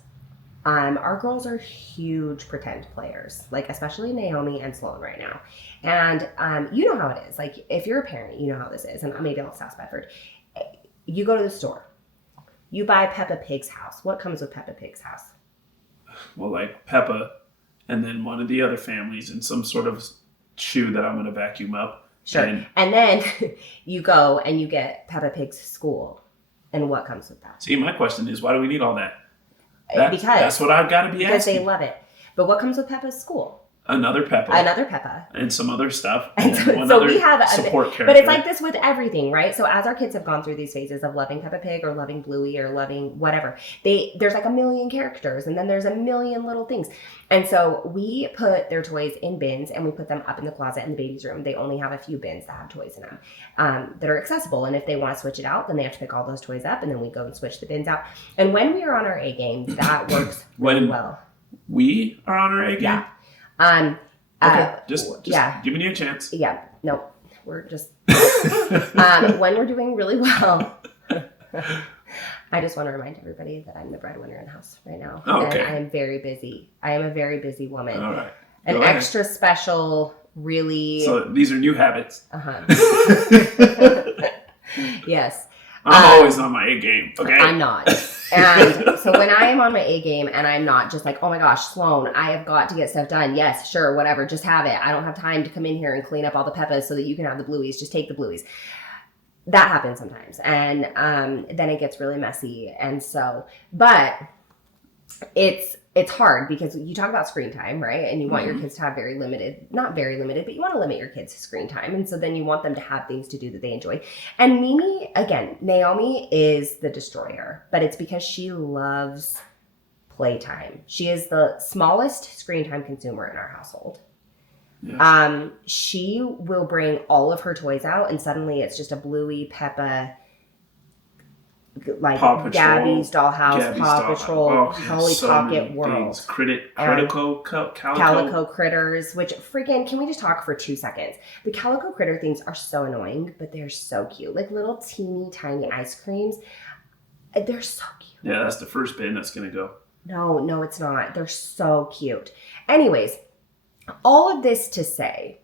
are huge pretend players, like especially Naomi and Sloan right now. And you know how it is. Like if you're a parent, you know how this is. And maybe I'll ask Bedford. You go to the store. You buy Peppa Pig's house. What comes with Peppa Pig's house? Well, like Peppa and then one of the other families and some sort of shoe that I'm going to vacuum up. Sure. And then you go and you get Peppa Pig's school. And what comes with that? See, my question is, why do we need all that? Because that's what I've got to be asking. Because they love it. But what comes with Peppa's school? Another Peppa. And some other stuff. And so we have support character. But it's like this with everything, right? So as our kids have gone through these phases of loving Peppa Pig or loving Bluey or loving whatever, there's like a million characters and then there's a million little things. And so we put their toys in bins and we put them up in the closet in the baby's room. They only have a few bins that have toys in them that are accessible. And if they want to switch it out, then they have to pick all those toys up and then we go and switch the bins out. And when we are on our A game, that works really well. We are on our A game? Yeah. Okay, just give me a chance. Yeah, no, we're just when we're doing really well. I just want to remind everybody that I'm the breadwinner in the house right now, and I am very busy. I am a very busy woman. All right, an extra special, really. So these are new habits. Yes. I'm always on my A game. Okay, I'm not. And so when I am on my A game and I'm not just like, oh my gosh, Sloan, I have got to get stuff done. Yes, sure, whatever, just have it. I don't have time to come in here and clean up all the Peppas so that you can have the Blueies. Just take the Blueies. That happens sometimes. And then it gets really messy. And so, but it's hard because you talk about screen time, right? And you want your kids to have not very limited, but you want to limit your kids' screen time. And so then you want them to have things to do that they enjoy. And Naomi is the destroyer, but it's because she loves playtime. She is the smallest screen time consumer in our household. Yeah. She will bring all of her toys out and suddenly it's just a Bluey, Peppa, like Gabby's Dollhouse, Paw Patrol, Polly Pocket World, Calico Critters, which freaking, can we just talk for 2 seconds? The Calico Critter things are so annoying, but they're so cute. Like little teeny tiny ice creams. They're so cute. Yeah, that's the first bin that's going to go. No, it's not. They're so cute. Anyways, all of this to say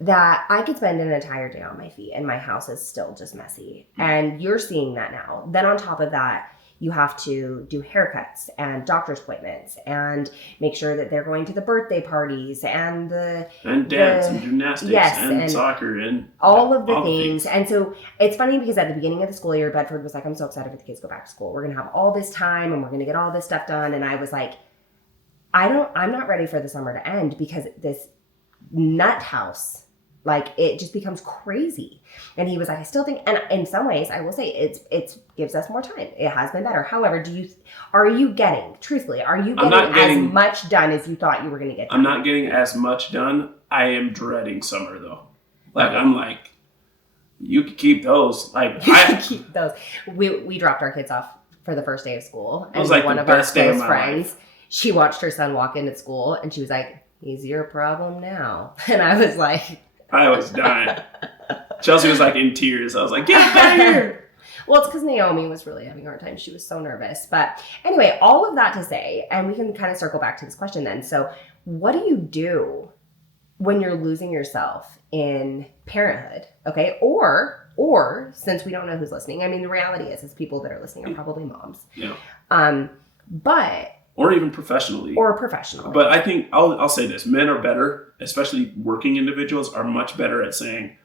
that I could spend an entire day on my feet and my house is still just messy. And you're seeing that now. Then on top of that, you have to do haircuts and doctor's appointments and make sure that they're going to the birthday parties and dance and gymnastics and soccer and all of the things. And so it's funny because at the beginning of the school year, Bedford was like, I'm so excited for the kids to go back to school. We're going to have all this time and we're going to get all this stuff done. And I was like, I'm not ready for the summer to end because this nut house, like it just becomes crazy. And he was like, I still think, and in some ways I will say it gives us more time. It has been better. However, are you getting as much done as you thought you were going to get done? I'm not getting as much done. I am dreading summer though. Like I'm like, you could keep those. Like I keep those. We dropped our kids off for the first day of school. And it was like one the of our best day of close my friends, life. She watched her son walk into school and she was like, he's your problem now. And I was like, I was dying. Chelsea was like in tears. I was like, get out of here. Well, it's because Naomi was really having a hard time. She was so nervous. But anyway, all of that to say, and we can kind of circle back to this question then. So what do you do when you're losing yourself in parenthood? Okay. Or since we don't know who's listening, I mean, the reality is people that are listening are probably moms. Yeah. Or even professionally. But I think I'll say this. Men are better, especially working individuals, are much better at saying,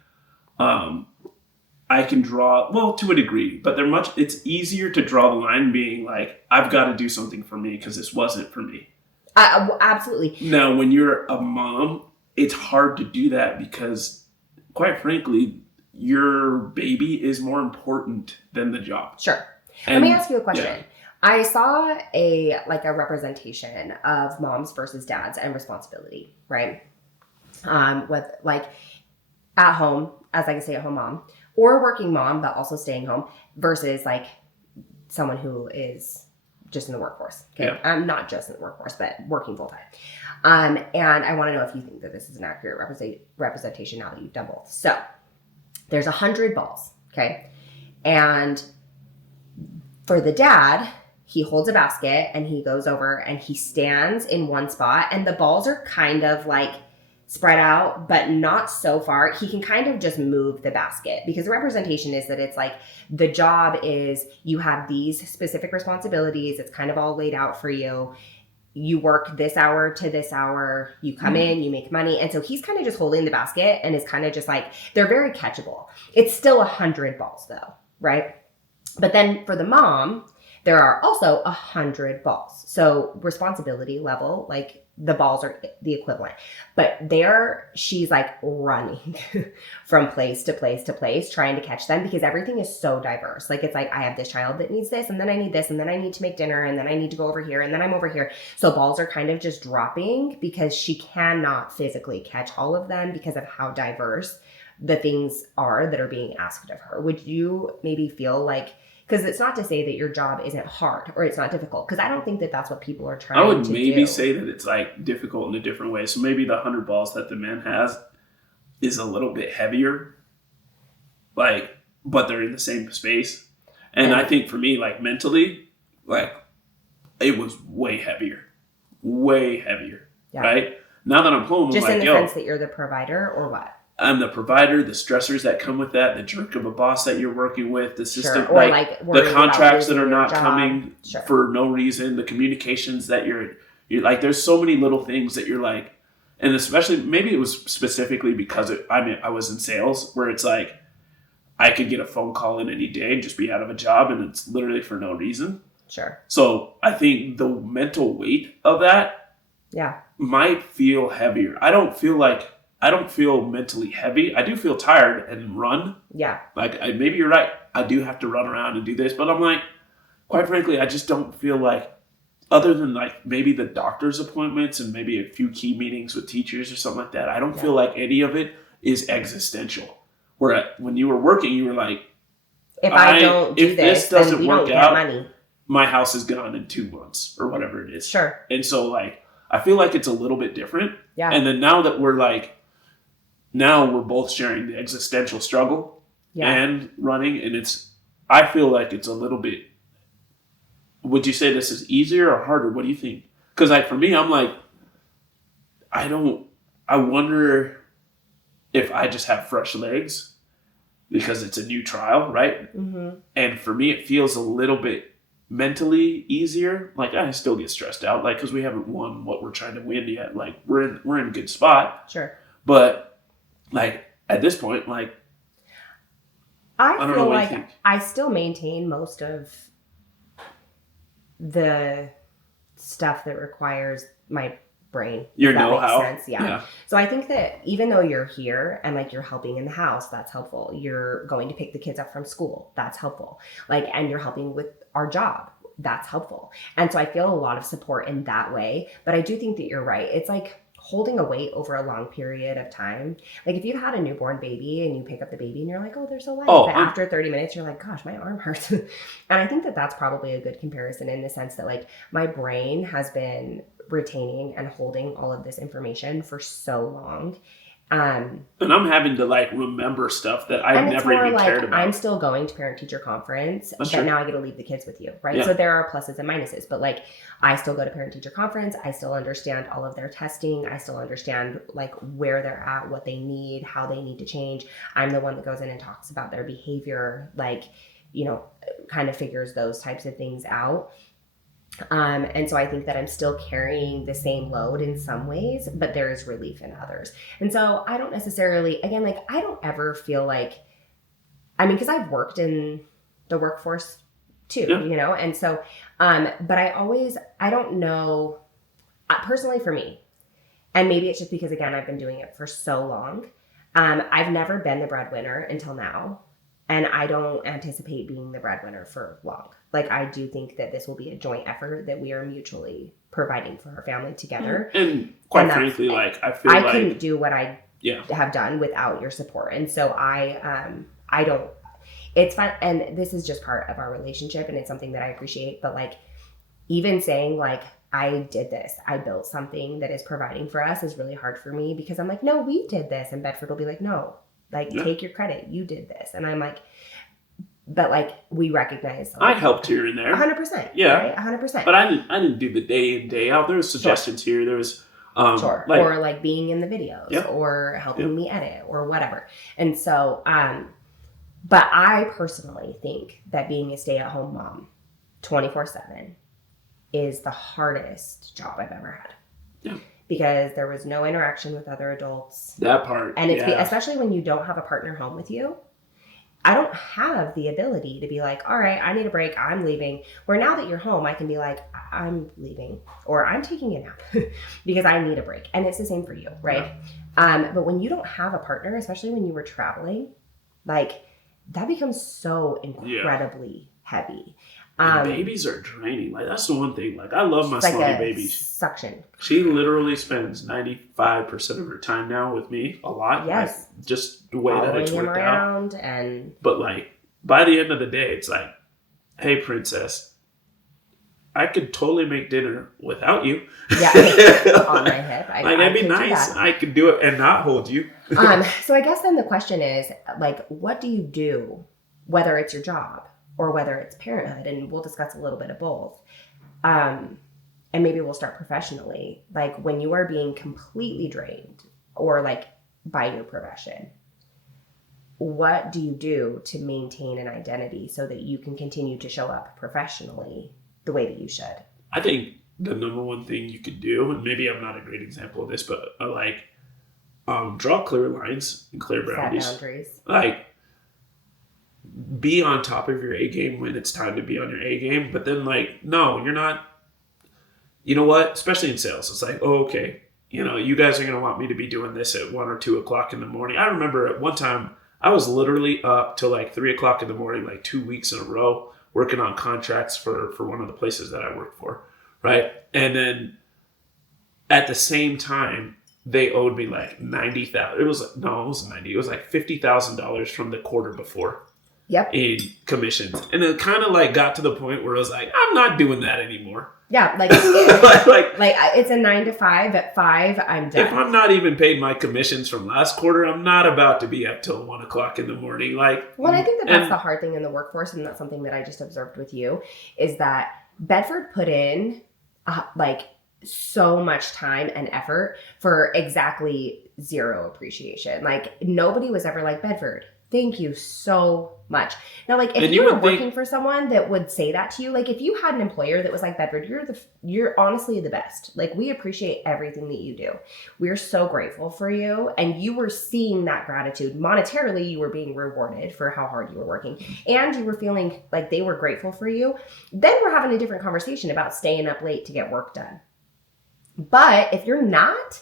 I can draw, well, to a degree, but it's easier to draw the line being like, I've got to do something for me because this wasn't for me. Absolutely. Now, when you're a mom, it's hard to do that because, quite frankly, your baby is more important than the job. Sure. Let me ask you a question. Yeah. I saw a representation of moms versus dads and responsibility, right? With like at home as like a stay-at-home mom or a working mom, but also staying home versus like someone who is just in the workforce. Okay. Yeah. Not just in the workforce, but working full time. And I want to know if you think that this is an accurate representation now that you've done both. So there's 100 balls. Okay. And for the dad, he holds a basket and he goes over and he stands in one spot, and the balls are kind of like spread out, but not so far. He can kind of just move the basket, because the representation is that it's like the job is you have these specific responsibilities. It's kind of all laid out for you. You work this hour to this hour, you come in, you make money. And so he's kind of just holding the basket and is kind of just like, they're very catchable. It's still 100 balls though, right? But then for the mom, there are also 100 balls. So responsibility level, like the balls are the equivalent. But there, she's like running from place to place to place, trying to catch them, because everything is so diverse. Like, it's like, I have this child that needs this, and then I need this, and then I need to make dinner, and then I need to go over here, and then I'm over here. So balls are kind of just dropping because she cannot physically catch all of them because of how diverse the things are that are being asked of her. Would you maybe feel like, because it's not to say that your job isn't hard or it's not difficult, because I don't think that that's what people are trying to do. I would maybe say that it's like difficult in a different way. So maybe the 100 balls that the man has is a little bit heavier, like, but they're in the same space. And I think for me, like mentally, like it was way heavier, right? Now that I'm home, just I'm in like, the sense that you're the provider, or what? I'm the provider, the stressors that come with that, the jerk of a boss that you're working with, the system, Sure. Or like the contracts that are not coming Sure. for no reason, the communications that you're like, there's so many little things that you're like, and especially maybe it was specifically because I was in sales, where it's like I could get a phone call in any day and just be out of a job, and it's literally for no reason. Sure. So I think the mental weight of that might feel heavier. I don't feel mentally heavy. I do feel tired and run. Yeah. Like, maybe you're right. I do have to run around and do this. But I'm like, quite frankly, I just don't feel like, other than like maybe the doctor's appointments and maybe a few key meetings with teachers or something like that, I don't feel like any of it is existential. Where when you were working, you were like, if I don't do this doesn't then we work don't get out, money. My house is gone in 2 months or whatever it is. Sure. And so like, I feel like it's a little bit different. Yeah. And then now that now we're both sharing the existential struggle and running, and I feel like it's a little bit, would you say this is easier or harder? What do you think? Because for me, I'm like, I wonder if I just have fresh legs because it's a new trial, right? Mm-hmm. And for me, it feels a little bit mentally easier. Like, I still get stressed out, like, because we haven't won what we're trying to win yet. Like, we're in a good spot. Sure. But like, at this point, like, I don't feel know what like you think. I still maintain most of the stuff that requires my brain. Your know-how. Makes sense. Yeah. So I think that even though you're here and like you're helping in the house, that's helpful. You're going to pick the kids up from school. That's helpful. Like, and you're helping with our job. That's helpful. And so I feel a lot of support in that way. But I do think that you're right. It's like holding a weight over a long period of time. Like, if you had a newborn baby and you pick up the baby and you're like, oh, they're so light. But after 30 minutes, you're like, gosh, my arm hurts. And I think that that's probably a good comparison, in the sense that like my brain has been retaining and holding all of this information for so long. And I'm having to like remember stuff that I've never even cared about. I'm still going to parent teacher conference, but now I get to leave the kids with you, right? Yeah. So there are pluses and minuses, but like I still go to parent teacher conference. I still understand all of their testing. I still understand like where they're at, what they need, how they need to change. I'm the one that goes in and talks about their behavior, like, kind of figures those types of things out. And so I think that I'm still carrying the same load in some ways, but there is relief in others. And so I don't necessarily, again, like I don't ever feel like, because I've worked in the workforce too, and so, but I don't know, personally for me, and maybe it's just because, again, I've been doing it for so long. I've never been the breadwinner until now. And I don't anticipate being the breadwinner for long. Like, I do think that this will be a joint effort that we are mutually providing for our family together. And quite frankly, like, I feel like I couldn't do what I have done without your support. And so I don't, it's fun. And this is just part of our relationship, and it's something that I appreciate. But like, even saying like, I did this, I built something that is providing for us is really hard for me because I'm like, no, we did this. And Bedford will be like, no, like take your credit. You did this. And I'm like, but like we recognize. Like, I helped here and there. 100%. Yeah. Right? 100%. But I didn't do the day in, day out. There was suggestions here. There was sure. Like, or like being in the videos or helping me edit or whatever. And so, but I personally think that being a stay-at-home mom 24/7 is the hardest job I've ever had. Yeah. Because there was no interaction with other adults. That part. And it's especially when you don't have a partner home with you. I don't have the ability to be like, all right, I need a break. I'm leaving. Where now that you're home, I can be like, I'm leaving or I'm taking a nap because I need a break. And it's the same for you, right? Yeah. But when you don't have a partner, especially when you were traveling, like that becomes so incredibly heavy. Babies are draining. Like that's the one thing. Like I love my slutty baby. Suction. She literally spends 95% of her time now with me. A lot. Yes. Like, just the way that it's worked out. But like by the end of the day, it's like, hey, princess, I could totally make dinner without you. Yeah. On my hip. That'd be nice. I could do it and not hold you. So I guess then the question is like, what do you do, whether it's your job or whether it's parenthood, and we'll discuss a little bit of both. And maybe we'll start professionally. Like when you are being completely drained or like by your profession, what do you do to maintain an identity so that you can continue to show up professionally the way that you should? I think the number one thing you could do, and maybe I'm not a great example of this, but draw clear lines and clear boundaries. Set boundaries. Like, be on top of your A game when it's time to be on your A game. But then, like, no, you're not. You know what? Especially in sales, it's like, oh, okay, you guys are going to want me to be doing this at 1 or 2 o'clock in the morning. I remember at one time, I was literally up till like 3 o'clock in the morning, like 2 weeks in a row, working on contracts for one of the places that I worked for, right? And then at the same time, they owed me like $90,000. It wasn't 90. It was like $50,000 from the quarter before. Yep. In commissions. And it kind of like got to the point where I was like, I'm not doing that anymore. Yeah. Like it's a 9 to 5. At 5, I'm done. If I'm not even paid my commissions from last quarter, I'm not about to be up till 1 o'clock in the morning. Well, I think that's the hard thing in the workforce. And that's something that I just observed with you is that Bedford put in so much time and effort for exactly zero appreciation. Like nobody was ever like, Bedford, thank you so much. Now, like if you were working for someone that would say that to you, like if you had an employer that was like, Bedford, you're honestly the best. Like we appreciate everything that you do. We're so grateful for you. And you were seeing that gratitude monetarily. You were being rewarded for how hard you were working and you were feeling like they were grateful for you. Then we're having a different conversation about staying up late to get work done. But if you're not,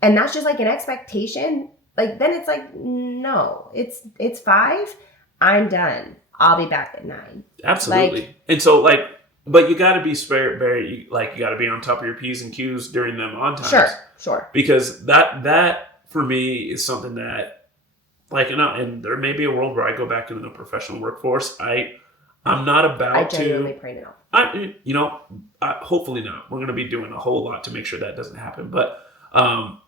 and that's just like an expectation, like then it's like, no, it's 5. I'm done. I'll be back at 9. Absolutely. And so but you got to be very, you got to be on top of your P's and Q's during them on times. Sure. Because that for me is something that and there may be a world where I go back into the professional workforce. I'm not about to. I genuinely pray no. Hopefully not. We're going to be doing a whole lot to make sure that doesn't happen. But I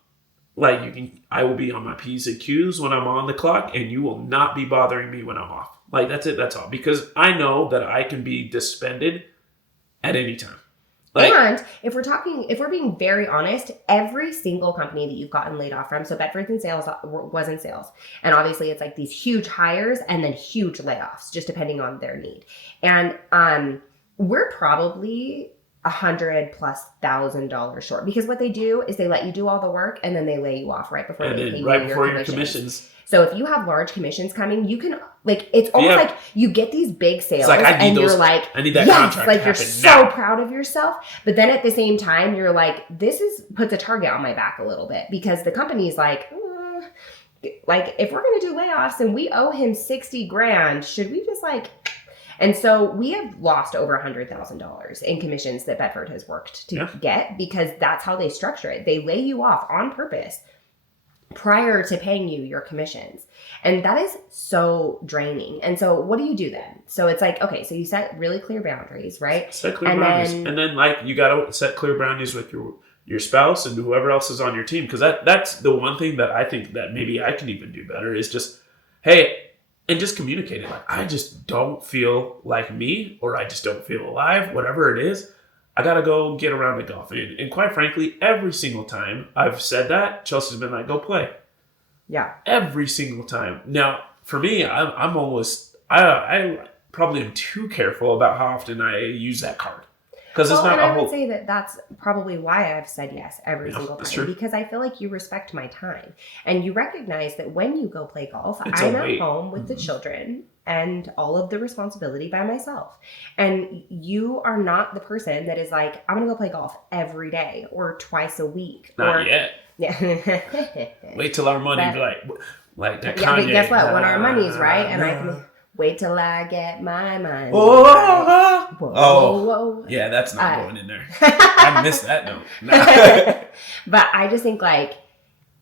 will be on my P's and Q's when I'm on the clock, and you will not be bothering me when I'm off. Like that's it. That's all. Because I know that I can be dispended at any time. And if we're being very honest, every single company that you've gotten laid off from, so Bedford's in sales, was in sales. And obviously it's like these huge hires and then huge layoffs, just depending on their need. And we're probably $100,000+ short because what they do is they let you do all the work and then they lay you off right before they pay you your commissions. So if you have large commissions coming, you can it's almost like you get these big sales and you're like, I need that contract. Like you're so proud of yourself. But then at the same time, you're like, this puts a target on my back a little bit because the company's like if we're going to do layoffs and we owe him $60,000, should we just and so we have lost over $100,000 in commissions that Bedford has worked to get because that's how they structure it. They lay you off on purpose prior to paying you your commissions. And that is so draining. And so what do you do then? So it's like, okay, so you set really clear boundaries, right? Set clear boundaries. And then like you got to set clear boundaries with your spouse and whoever else is on your team. Because that's the one thing that I think that maybe I can even do better is just, hey, and just communicate it. Like, I just don't feel like me, or I just don't feel alive, whatever it is. I got to go get around to golf. And quite frankly, every single time I've said that, Chelsea's been like, go play. Yeah. Every single time. Now, for me, I'm almost, I probably am too careful about how often I use that card. Because it's not and a I whole... would say that that's probably why I've said yes every single time. True. Because I feel like you respect my time. And you recognize that when you go play golf, It's I'm a at wait. home with the children and all of the responsibility by myself. And you are not the person that is like, I'm going to go play golf every day or twice a week. Not yet. Yeah. Wait till our money be like that Kanye. Yeah, but guess what? When our money's right, and I can wait till I get my money. Whoa, whoa. Yeah, that's not going in there. I missed that note. But I just think like,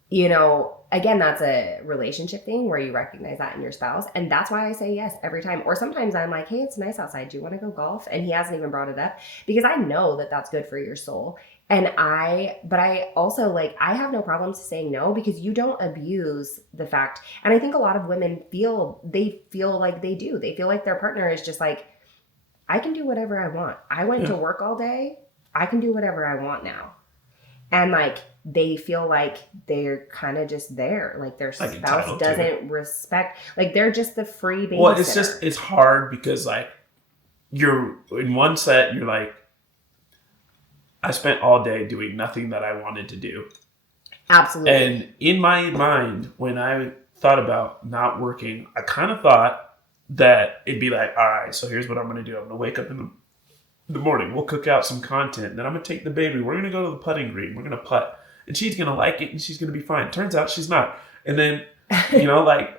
you know, again, that's a relationship thing where you recognize that in your spouse. And that's why I say yes every time. Or sometimes I'm like, hey, it's nice outside. Do you want to go golf? And he hasn't even brought it up because I know that that's good for your soul. But I also like, I have no problems saying no because you don't abuse the fact. And I think a lot of women feel like they do. They feel like their partner is just like, I can do whatever I want. I went to work all day. I can do whatever I want now. And like, they feel like they're kind of just there. Like their spouse doesn't respect, like they're just the free babysitter. Well, it's hard because like you're in one set, you're like, I spent all day doing nothing that I wanted to do. Absolutely. And in my mind, when I thought about not working, I kind of thought that it'd be like, all right, so here's what I'm going to do. I'm going to wake up in the morning. We'll cook out some content. Then I'm going to take the baby. We're going to go to the putting green. We're going to putt. And she's going to like it and she's going to be fine. Turns out she's not. And then, you know, like.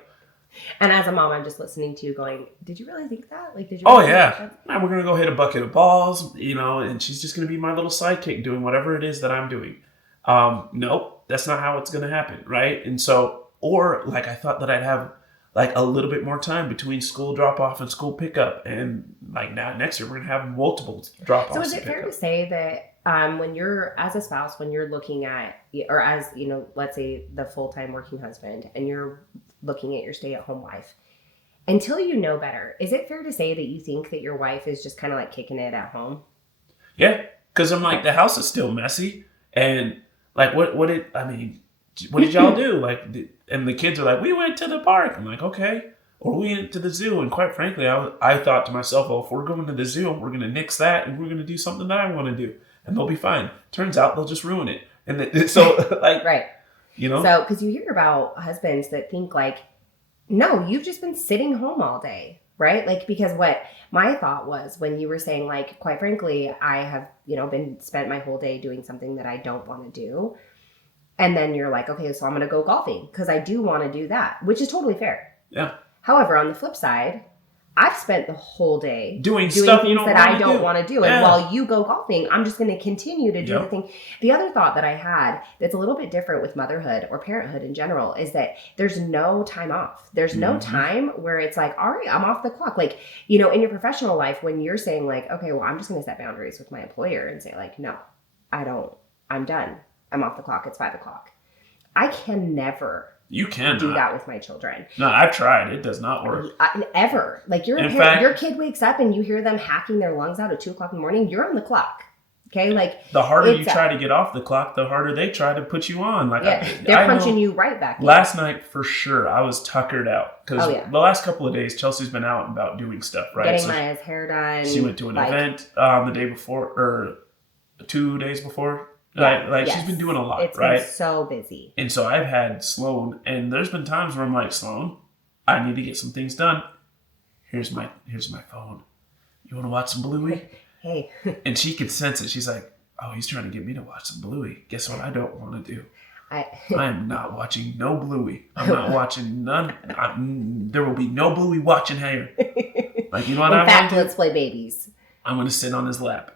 And as a mom, I'm just listening to you going, did you really think that? Like, did you? Oh, really yeah. think that? Man, we're going to go hit a bucket of balls, you know, and she's just going to be my little sidekick doing whatever it is that I'm doing. Nope, that's not how it's going to happen, right? And so, or like I thought that I'd have like a little bit more time between school drop-off and school pickup. And like now next year, we're going to have multiple drop-offs. So is it fair to say that when you're, as a spouse, when you're looking at, or as, you know, let's say the full-time working husband and you're looking at your stay-at-home wife, until you know better, is it fair to say that you think that your wife is just kind of like kicking it at home? Yeah, because I'm like, the house is still messy. And like, what did y'all do? Like, and the kids are like, we went to the park. I'm like, okay. Or we went to the zoo. And quite frankly, I thought to myself, well, if we're going to the zoo, we're going to nix that and we're going to do something that I want to do. And they'll be fine. Turns out they'll just ruin it. And so like, right. You know? So, because you hear about husbands that think like, no, you've just been sitting home all day, right? Like, because what my thought was when you were saying like, quite frankly, I have, you know, spent my whole day doing something that I don't want to do. And then you're like, okay, so I'm going to go golfing because I do want to do that, which is totally fair. Yeah. However, on the flip side, I've spent the whole day doing stuff things that I don't want to do. Yeah. And while you go golfing, I'm just going to continue to do the thing. The other thought that I had that's a little bit different with motherhood or parenthood in general is that there's no time off. There's no time where it's like, all right, I'm off the clock. Like, you know, in your professional life, when you're saying like, okay, well, I'm just going to set boundaries with my employer and say like, no, I don't. I'm done. I'm off the clock. It's 5 o'clock. I can never do that with my children. No, I've tried. It does not work. Ever. Like you're a parent, your kid wakes up and you hear them hacking their lungs out at 2 o'clock in the morning. You're on the clock. Okay. Like the harder you try to get off the clock, the harder they try to put you on. Like they're punching you right back. Last night for sure, I was tuckered out because the last couple of days, Chelsea's been out and about doing stuff. Right. Getting Maya's hair done. She went to an event the day before or 2 days before. She's been doing a lot, it's right? Been so busy. And so I've had Sloan, and there's been times where I'm like, Sloan, I need to get some things done. Here's my phone. You want to watch some Bluey? Hey. And she could sense it. She's like, oh, he's trying to get me to watch some Bluey. Guess what I don't want to do? I am not watching no Bluey. I'm not watching none. There will be no Bluey watching here. Like, you know what In fact, let's play babies. I'm going to sit on his lap.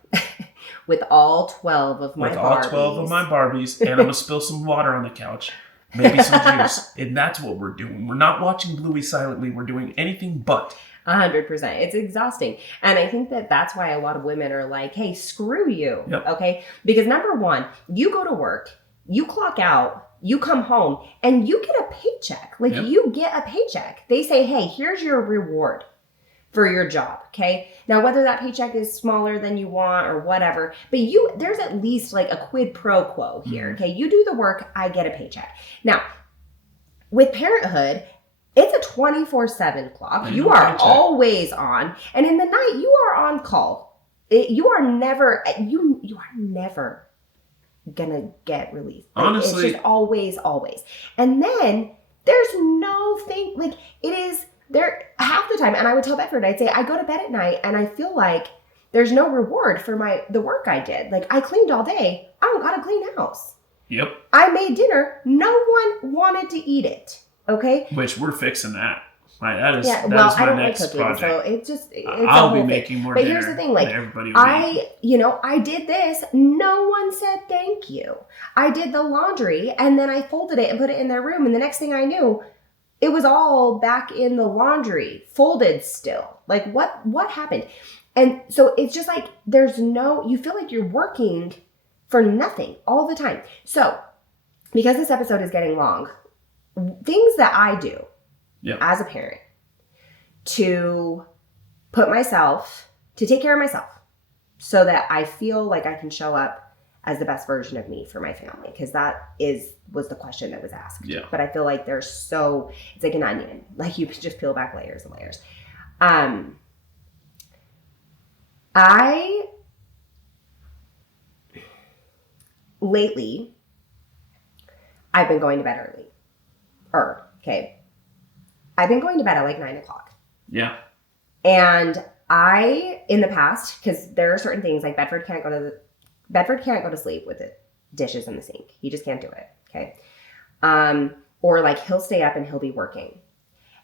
With all 12 of my Barbies. And I'm going to spill some water on the couch. maybe some juice. And that's what we're doing. We're not watching Bluey silently. We're doing anything but. 100%. It's exhausting. And I think that that's why a lot of women are like, hey, screw you. Yep. Okay? Because number one, you go to work, you clock out, you come home, and you get a paycheck. Like, Yep. you get a paycheck. They say, hey, here's your reward for your job. Okay? Now, whether that paycheck is smaller than you want or whatever, but there's at least like a quid pro quo here. Okay? You do the work, I get a paycheck. Now, with Parenthood, it's a 24/7 clock. You are always on. And in the night, you are on call. You are never gonna get released. Like, honestly, it's just always. And then there's no thing, like, it is there half the time. And I would tell Bedford, I'd say, I go to bed at night and I feel like there's no reward for the work I did. Like, I cleaned all day. I don't got a clean house. Yep. I made dinner. No one wanted to eat it. Okay? Which we're fixing that. That is I my don't next like cooking, project. so it's I'll be making more But dinner here's the thing, like, than everybody will eat. I did this. No one said thank you. I did the laundry and then I folded it and put it in their room. And the next thing I knew, it was all back in the laundry, folded still. Like, what happened? And so it's just like, you feel like you're working for nothing all the time. So because this episode is getting long, things that I do as a parent to take care of myself so that I feel like I can show up as the best version of me for my family. Because was the question that was asked. Yeah. But I feel like it's like an onion. Like, you just peel back layers and layers. Lately, I've been going to bed early. I've been going to bed at like 9 o'clock. Yeah. And in the past, because there are certain things, like Bedford can't go to sleep with the dishes in the sink. He just can't do it. Okay. Or like, he'll stay up and he'll be working.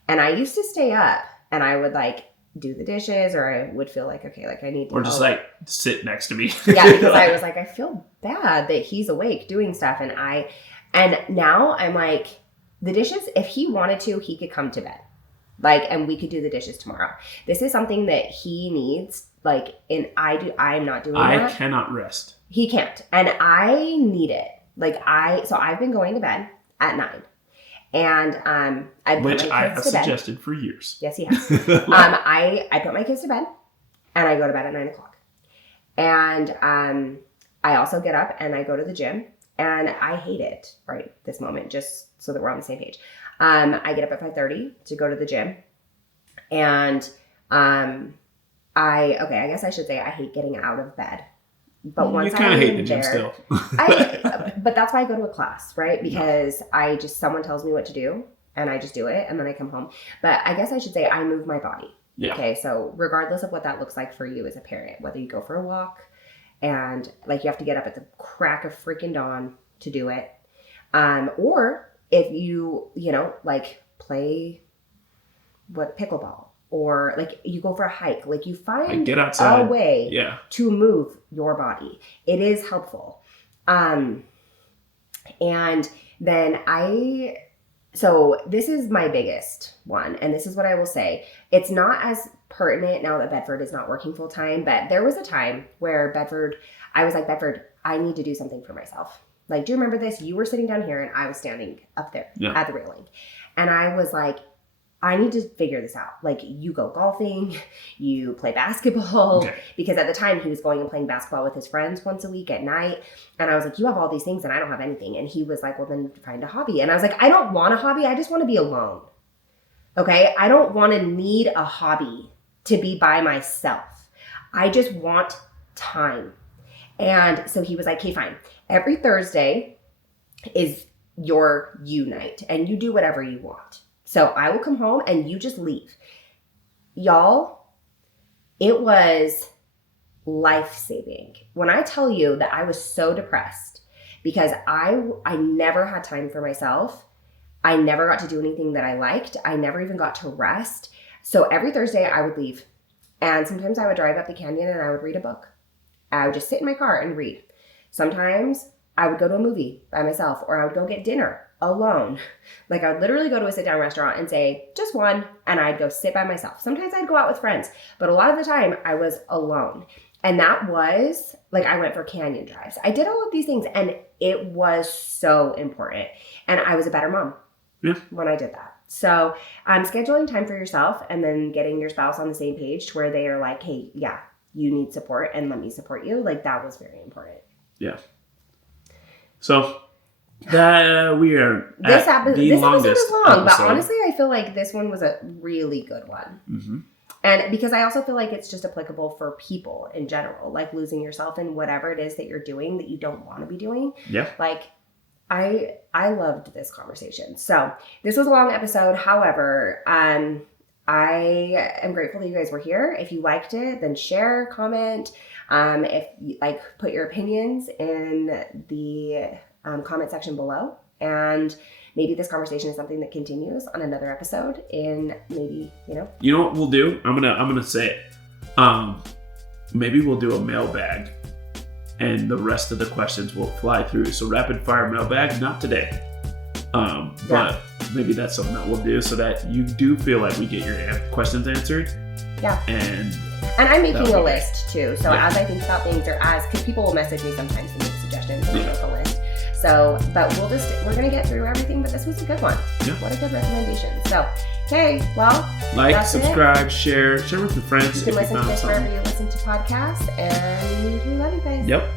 And I used to stay up and I would like do the dishes, or I would feel like, okay, like I need to. Or just like sit next to me. Yeah, because I was like, I feel bad that he's awake doing stuff. And now I'm like, the dishes, if he wanted to, he could come to bed. Like, and we could do the dishes tomorrow. This is something that he needs. Like, and I'm not doing that. I cannot rest. He can't. And I need it. Like, so I've been going to bed at 9. And I put my kids to bed. Which I have suggested for years. Yes, he has. I put my kids to bed and I go to bed at 9 o'clock. And I also get up and I go to the gym. And I hate it right this moment, just so that we're on the same page. I get up at 5:30 to go to the gym. And I guess I should say I hate getting out of bed. But once you kind of hate the gym still. But that's why I go to a class, right? Because someone tells me what to do and I just do it and then I come home. But I guess I should say I move my body. Yeah. Okay, so regardless of what that looks like for you as a parent, whether you go for a walk, and like you have to get up at the crack of freaking dawn to do it. Or if you like play pickleball, or like you go for a hike, like you find get outside. A way to move your body. It is helpful. And then so this is my biggest one. And this is what I will say. It's not as pertinent now that Bedford is not working full time, but there was a time where I was like, Bedford, I need to do something for myself. Like, do you remember this? You were sitting down here and I was standing up there at the railing. And I was like, I need to figure this out. Like, you go golfing, you play basketball. Okay. Because at the time he was going and playing basketball with his friends once a week at night. And I was like, you have all these things and I don't have anything. And he was like, well, then find a hobby. And I was like, I don't want a hobby. I just want to be alone. Okay. I don't want to need a hobby to be by myself. I just want time. And so he was like, okay, fine. Every Thursday is your you night and you do whatever you want. So I will come home and you just leave. Y'all, it was life-saving. When I tell you that I was so depressed because I never had time for myself. I never got to do anything that I liked. I never even got to rest. So every Thursday I would leave. And sometimes I would drive up the canyon and I would read a book. I would just sit in my car and read. Sometimes I would go to a movie by myself, or I would go get dinner alone. Like, I would literally go to a sit-down restaurant and say, just one, and I'd go sit by myself. Sometimes I'd go out with friends, but a lot of the time I was alone. And that was, like, I went for canyon drives. I did all of these things, and it was so important. And I was a better mom when I did that. So scheduling time for yourself and then getting your spouse on the same page to where they are like, hey, yeah, you need support and let me support you. Like, that was very important. Yeah. So that we are this episode is long, episode. But honestly, I feel like this one was a really good one. Mm-hmm. And because I also feel like it's just applicable for people in general, like losing yourself in whatever it is that you're doing that you don't want to be doing. Yeah. Like, I loved this conversation. So this was a long episode. However, I am grateful that you guys were here. If you liked it, then share, comment. If you, like, put your opinions in the comment section below. And maybe this conversation is something that continues on another episode in maybe, You know what we'll do? I'm gonna say it. Maybe we'll do a mailbag and the rest of the questions will fly through. So rapid fire mailbag, not today. But maybe that's something that we'll do so that you do feel like we get your questions answered. Yeah. And I'm making a list too. So as I think about things because people will message me sometimes and make suggestions and make a list. So, but we're going to get through everything, but this was a good one. Yeah. What a good recommendation. So, okay, well, like, subscribe, share with your friends. You can listen to this wherever you listen to podcasts, and we love you guys. Yep.